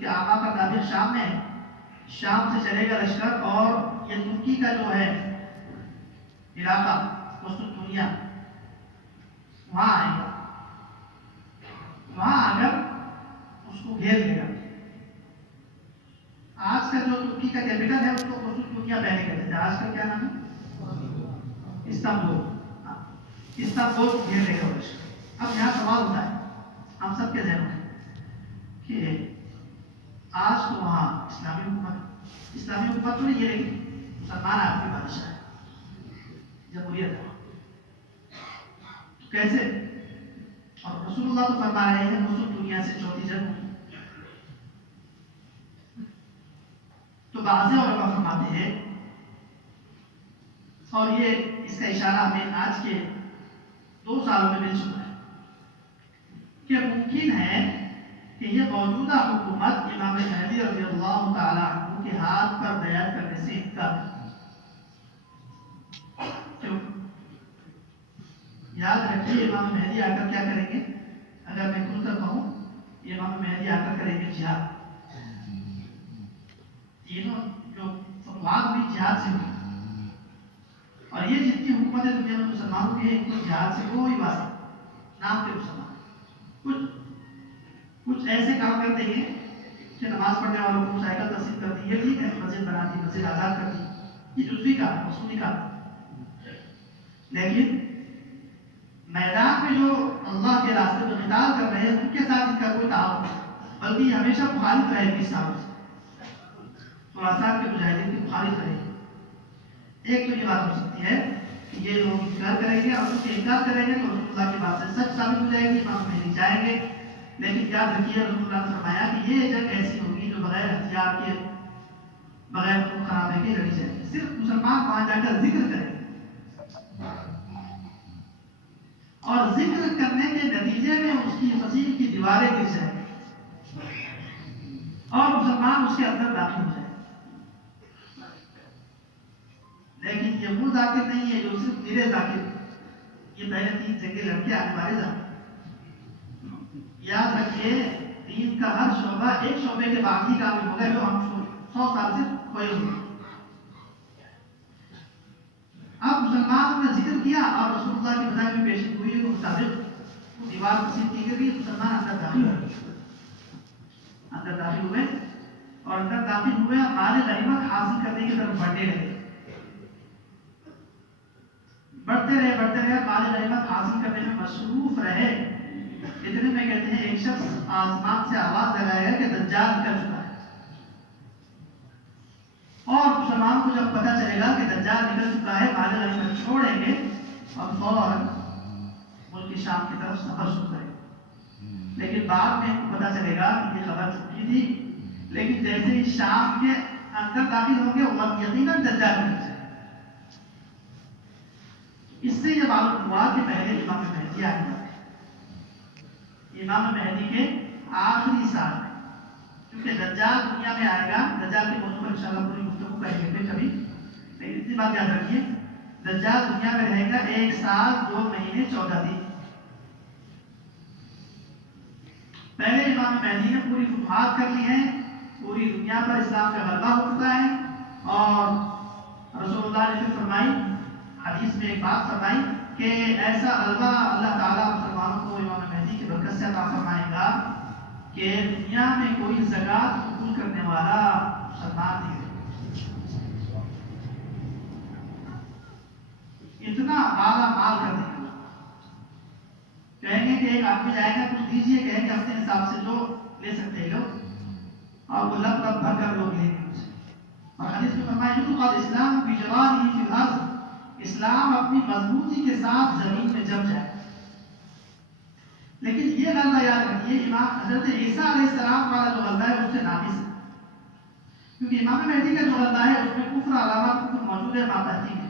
کہ آقا کا قابل شام میں ہے، شام سے چلے گا لشکر اور یہ ترکی کا جو ہے علاقہ قسطنطنیہ وہاں آئے گا، وہاں آ کر اس کو گھیر لے گا۔ آج کا جو ترکی کا کیپٹل ہے اس کو قسطنطنیہ پہلے کہتے تھے، آج کا کیا نام ہے؟ استنبول۔ استنبول کو گھیر لے گا وہ لشکر۔ اب یہاں سوال ہوتا ہے ہم سب کے ذہنوں میں کہ آج تو وہاں اسلامی حکومت تو نہیں ہے، لیکن مسلمان آپ کی بادشاہ ہے، جمہوریت ہے، کیسے؟ اور رسول اللہ تو فرما رہے ہیں مسلم دنیا سے چوتھی جنگ ہوئی۔ تو بعض علماء فرماتے ہیں، اور یہ اس کا اشارہ ہمیں آج کے 2 سالوں میں مل چکا ہے کہ ممکن ہے کہ یہ موجودہ حکومت امام مہدی رضی اللہ تعالیٰ عنہ کے ہاتھ پر بیعت کرنے سے انکار کرے۔ کیوں؟ یاد رکھیے امام مہدی آ کر کیا کریں گے؟ اگر میں کھل کر کہوں، امام مہدی آ کر کریں گے جہاد۔ تینوں جو فتوحات ہوئی جہاد سے ہوئی، اور یہ جتنی حکومتیں دنیا میں مسلمانوں کی ہیں ان کو جہاد سے کوئی واسطہ، نام کے مسلمان کچھ ایسے کام کر دیں گے کہ نماز پڑھنے والوں کو سائیکل تقسیم کر دی، یہ ٹھیک ہے، مسجد بنا دی، مسجد آزاد کر دی، یہ جزوی کام ہے، مصنوعی کام ہے۔ لیکن میدان میں جو اللہ کے راستے میں قتال کر رہے ہیں ان کے ساتھ ان کا کوئی تعاون نہیں، بلکہ یہ ہمیشہ مخالف رہے گی اسلام سے، خراسان کے مجاہدین کی مخالف رہے گی۔ ایک تو یہ بات ہو سکتی ہے کہ یہ لوگ انکار کریں گے، اور ان کے انکار کریں گے تو رسول اللہ کی بات سے سچ ثابت ہو جائے گی، امام مہدی جائیں گے۔ لیکن یاد رکھیے رسول اللہ نے فرمایا کہ یہ جنگ ایسی ہوگی جو بغیر ہتھیار کے، بغیر خون خرابے کے لڑی جائے گی، صرف مسلمان وہاں جا کر ذکر کریں اور ذکر کرنے کے نتیجے میں اس کی فصیل کی دیواریں گر جائیں اور مسلمان اس کے اندر داخل ہو جائے۔ لیکن یہ وہ ذاکر نہیں ہے جو صرف میرے ذاکر، یہ پہلے 3 جنگیں لڑ کے آنے والے ذاکر۔ یاد رکھیے دین کا ہر شعبہ ایک شعبے کے باقی کام ہوگا جو ہم 100 سال سے کھوئے ہوئے۔ اب مسلمانوں نے ذکر کیا اور رسول اللہ کی بجائے میں پیشی ہوئی کے مطابق وہ دیوار کسی کی گئی، مسلمان اندر داخل ہوئے اور اندر داخل ہوئے اور مال غنیمت حاصل کرنے کی طرف بڑھنے لگے، بڑھتے رہے، مال غنیمت حاصل کرنے میں مصروف رہے۔ اتنے میں کہتے ہیں ایک شخص آسمان سے آواز لگایا کہ دجال نکل چکا ہے، اور مسلمان کو جب پتہ چلے گا کہ دجال نکل چکا ہے، مال غنیمت چھوڑیں گے اور فوراً ملک شام کی طرف سفر شروع کریں گے۔ لیکن بعد میں پتہ چلے گا کہ یہ خبر چھوٹی تھی، لیکن جیسے ہی شام کے اندر داخل ہوں گے وقت یقیناً دجال نکل جائے۔ اس سے یہ معلوم ہوا کہ پہلے امام مہدی آئے گا، امام مہدی کے آخری سال میں، کیونکہ دجال دنیا میں آئے گا۔ دجال کے موضوع پر انشاءاللہ پوری گفتگو کریں گے کبھی، لیکن اتنی بات یاد رکھیے، دجال دنیا میں رہے گا 1 سال 2 مہینے 14 دن۔ پہلے امام مہدی نے پوری فتوحات کر لی ہیں، پوری دنیا پر اسلام کا غلبہ ہو چکا ہے، اور رسول اللہ نے فرمائی، حدیث میں ایک بات فرمائی کہ ایسا غلبہ اللہ تعالیٰ مسلمانوں کو امام مہدی کی برکت سے عطا فرمائے گا کہ دنیا میں کوئی زکوٰۃ قبول کرنے والا مسلمان نہیں رہے، اتنا بالا مال کر دے گا۔ کہیں گے کہ ایک آدمی جائے گا کچھ دیجیے، کہیں گے اپنے حساب سے جو لے سکتے ہیں لوگ، اور وہ لب لب بھر کر لوگ لیں گے مجھے۔ اور حدیث میں فرمایا یُلْقَى الْإِسْلَامُ بِجَوَارِهِ فِي الْأَرْضِ، اسلام اپنی مضبوطی کے ساتھ زمین میں جم جائے۔ لیکن یہ غلبہ یاد رکھیے، امام حضرت عیسیٰ علیہ السلام والا جو غلبہ ہے اس سے ناقص ہے، کیونکہ امام مہدی کا جو غلبہ ہے اس میں کفر علامات کفر موجود ہے، ماتحتی ہے،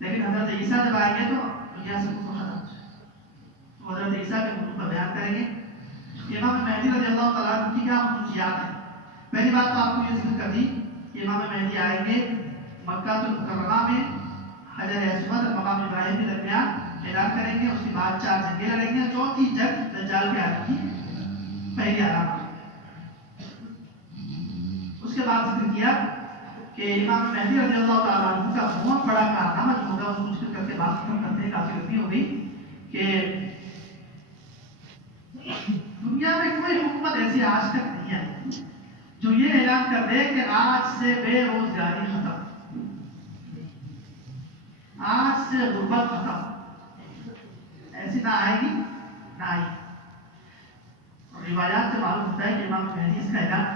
لیکن حضرت عیسیٰ جب آئیں گے تو دنیا سے کفر ختم ہو جائے۔ تو حضرت عیسیٰ کے موضوع پر بیان کریں گے۔ امام مہدی رضی اللہ تعالیٰ عنہ کی کیا خصوصیات ہیں؟ پہلی بات تو آپ کو یہ ذکر کر دی کہ امام مہدی آئیں گے مکہ المکرمہ میں حجر اسود اور مقام ابراہیم کے درمیان اعلان کریں گے، اس کے بعد 4 جنگیں لڑیں گے، 4تھی جنگ دجال کے آنے کی پہلی علامت۔ کے بعد ذکر کیا کہ امام مہدی رضی اللہ تعالیٰ عنہ کا بہت بڑا کارنامہ جو ہوگا اس کو ذکر کر کے بات ختم کرتے ہیں، کافی لمبی ہو گئی، کہ دنیا میں کوئی حکومت ایسی آج تک نہیں ہے جو یہ اعلان کر دے کہ آج سے بے روزگاری ختم، آج سے غربت ختم، ایسی نہ آئے گی نہ آئی۔ روایات سے معلوم ہوتا ہے کہ امام مہدی اس کا اعلان،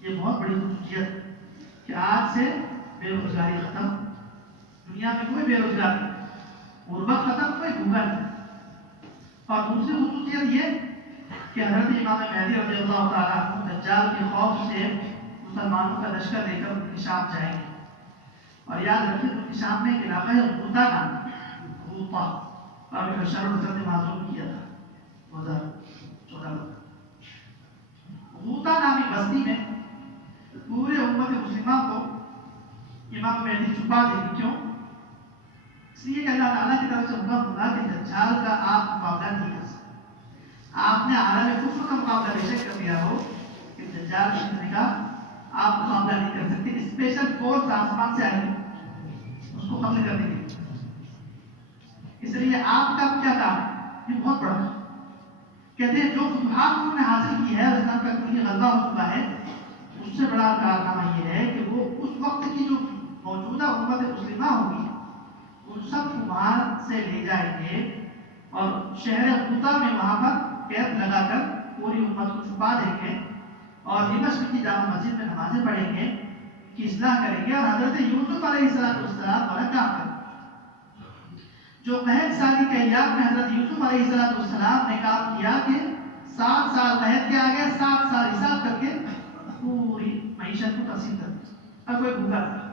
یہ بہت بڑی خصوصیت کہ آج سے بے روزگاری ختم، دنیا میں کوئی بے روزگار نہیں، غربت ختم، کوئی بھوکا نہیں۔ اور دوسری خصوصیت یہ کہ حضرت امام مہدی رضی اللہ تعالیٰ عنہ دجال کے خوف سے مسلمانوں کا لشکر لے کر ان کی شام جائیں گے، اور یاد رکھیں ان کی شام میں ایک علاقہ ہے غوطہ نام، غوطہ، اور بشر الحسن نے معذور کیا تھا 2014 میں۔ غوطہ نامی بستی میں پورے امت مسلمہ کو امام مہدی چھپا دیں گے، کیوں؟ اس لیے کہ اللہ تعالیٰ کی طرف سے حکم ہوگا کہ دجال کا آپ مقابلہ نہیں کر سکتے۔ آپ نے عالم کفر کا مقابلہ بے شک کر دیا ہو کہ دجال کی فتنے کا آپ مقابلہ نہیں کر سکتے، اسپیشل فورس آسمان سے آئے گی اس کو قتل کرنے کے لیے۔ اس لیے آپ کا کیا کام ہے؟ یہ بہت بڑا ہے۔ کہتے ہیں جو فتوحات انہوں نے حاصل کی ہے اور اسلام کا کلی غلبہ ہو چکا ہے، اس سے بڑا کارنامہ یہ ہے کہ وہ اس وقت کی جو موجودہ امت مسلمہ ہوگی ان سب کو وہاں سے لے جائیں گے اور شہر غوطہ میں وہاں پر کیمپ لگا کر پوری امت کو چھپا دیں گے، اور دمشق کی جامع مسجد میں نمازیں پڑھیں گے، کی اصلاح کریں گے، اور حضرت یوسف علیہ السلام والا کام کریں گے۔ جو 65 سال کی کیفیت میں حضرت یوسف علیہ السلام نے کام کیا کہ 7 سال قید کے آگے 7 سال حساب کر کے پوری معیشت کو تقسیم کر دیا، اور کوئی بھوکا نہیں۔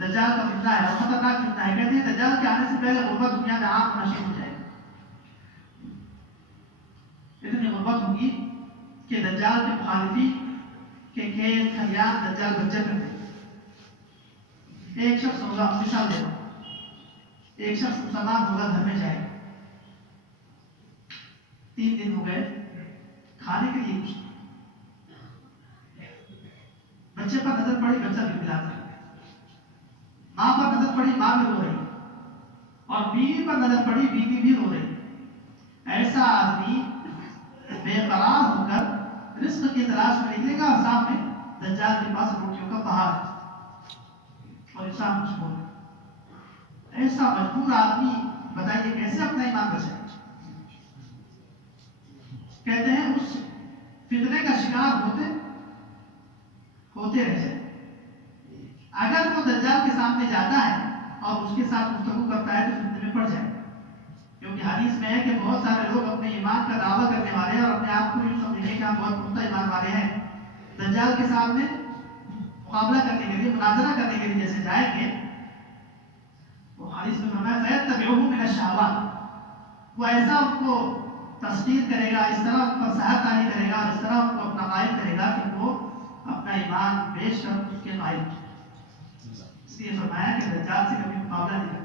دجال کا فتنہ ہے اور خطرناک فتنہ ہے، کہتے ہیں دجال کے آنے سے پہلے غربت دنیا میں عام نشین ہو جائے گی، اتنی غربت ہوگی کہ دجال کے مخالفین کے کھیت کھلیان دجال بنجر کر دیں گے۔ ایک شخص ہوگا، مثال دے رہا ہوں، ایک شخص مسلمان ہوگا، گھر میں جائے گا، 3 دن ہو گئے کھانے کے لیے کچھ، بچے پر نظر پڑی، بچہ بھی ملا تھا، ماں پر نظر پڑی، ماں بھی رو رہی، اور بیوی پر نظر پڑی، بیوی بھی رو رہی۔ ایسا آدمی بے قرار ہو کر رزق کی تلاش میں نکلے گا، اور سامنے دجال کے پاس روٹیوں کا پہاڑ اور انسان کچھ بول رہا۔ ایسا مجبور آدمی بتائیے کیسے اپنا ایمان بچائے؟ کہتے ہیں اس فتنے کا شکار ہوتے رہ جائے۔ اگر وہ دجال کے سامنے جاتا ہے اور اس کے ساتھ گفتگو کرتا ہے تو فتنے میں پڑ جائے، کیونکہ حدیث میں ہے کہ بہت سارے لوگ اپنے ایمان کا دعویٰ کرنے والے ہیں اور اپنے آپ کو یوں سمجھیں کہ ہم بہت پختہ ایمان والے ہیں، دجال کے سامنے مقابلہ کرنے کے لیے، مناظرہ کرنے کے لیے جیسے جائیں گے، وہ حدیث میں فرمایا فَيَتَّبِعُهُ مِنَ الشَّهَوَاتِ، وہ ایسا ان کو تصدیق کرے گا، اس طرح ان پر سحر تاری کرے گا، اس طرح ان کو اپنا قائل کرے گا کہ وہ اپنا ایمان بیچ کر اس کے قائل ہو۔ اس لیے فرمایا کہ دجال سے کبھی مقابلہ نہیں کرنا۔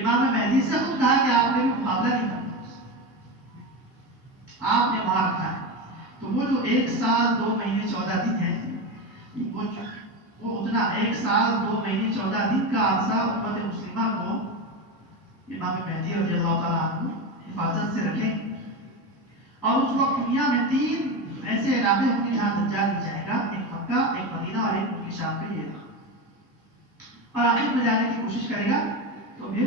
امام مہدی سے خود کہا کہ آپ نے بھی مقابلہ نہیں کرنا، آپ نے وہاں رکھا ہے۔ تو وہ جو 1 سال 2 مہینے 14 دن ہے، وہ اتنا 1 سال 2 مہینے 14 دن کا عرصہ امت مسلمہ کو امام مہدی رضی اللہ تعالیٰ عنہ حفاظت سے رکھیں، اور اس وقت دنیا میں 3 ایسے علاقے ہوں گے جہاں دجال بھی جائے گا، ایک مکہ، ایک مدینہ اور ایک ملک شام پہ یہ رہا، اور آخر میں جانے کی کوشش کرے گا تو پھر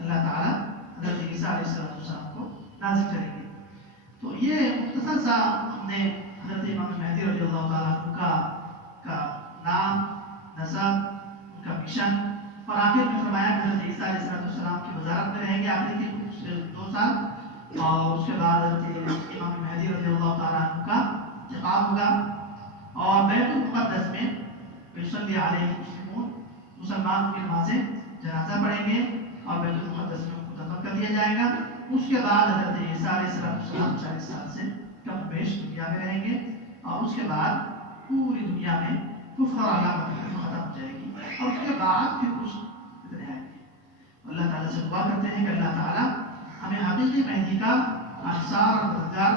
اللہ تعالیٰ حضرت عیسیٰ علیہ السلام کو نازل کریں گے۔ تو یہ مختصر سا ہم نے حضرت امام مہدی رضی اللہ تعالیٰ عنہ کا نام، نسب، ان کا مشن، اور آخر میں فرمایا کہ حضرت عیسیٰ علیہ السلام کی وزارت میں رہیں گے آخر کے 2 سال، اور اس کے بعد حضرت امام مہدی رضی اللہ تعالیٰ عنہ کا انتقال ہوگا، اور بیت المقدس میں یصلی علیہ المسلمون، مسلمان کی نمازیں جنازہ پڑھیں گے اور بیت المقدس میں ان کو دفن کر دیا جائے گا۔ اس کے بعد حضرت عیسیٰ علیہ السلام 40 سال سے کم بیش دنیا میں رہیں گے، اور اس کے بعد پوری دنیا میں کفر اور علامت ختم ہو جائے گی، اور اس کے بعد پھر کچھ فتنے آئیں گے۔ اللہ تعالیٰ سے دعا کرتے ہیں کہ اللہ تعالیٰ ہمیں حقیقی مہدی کا انصار اور مددگار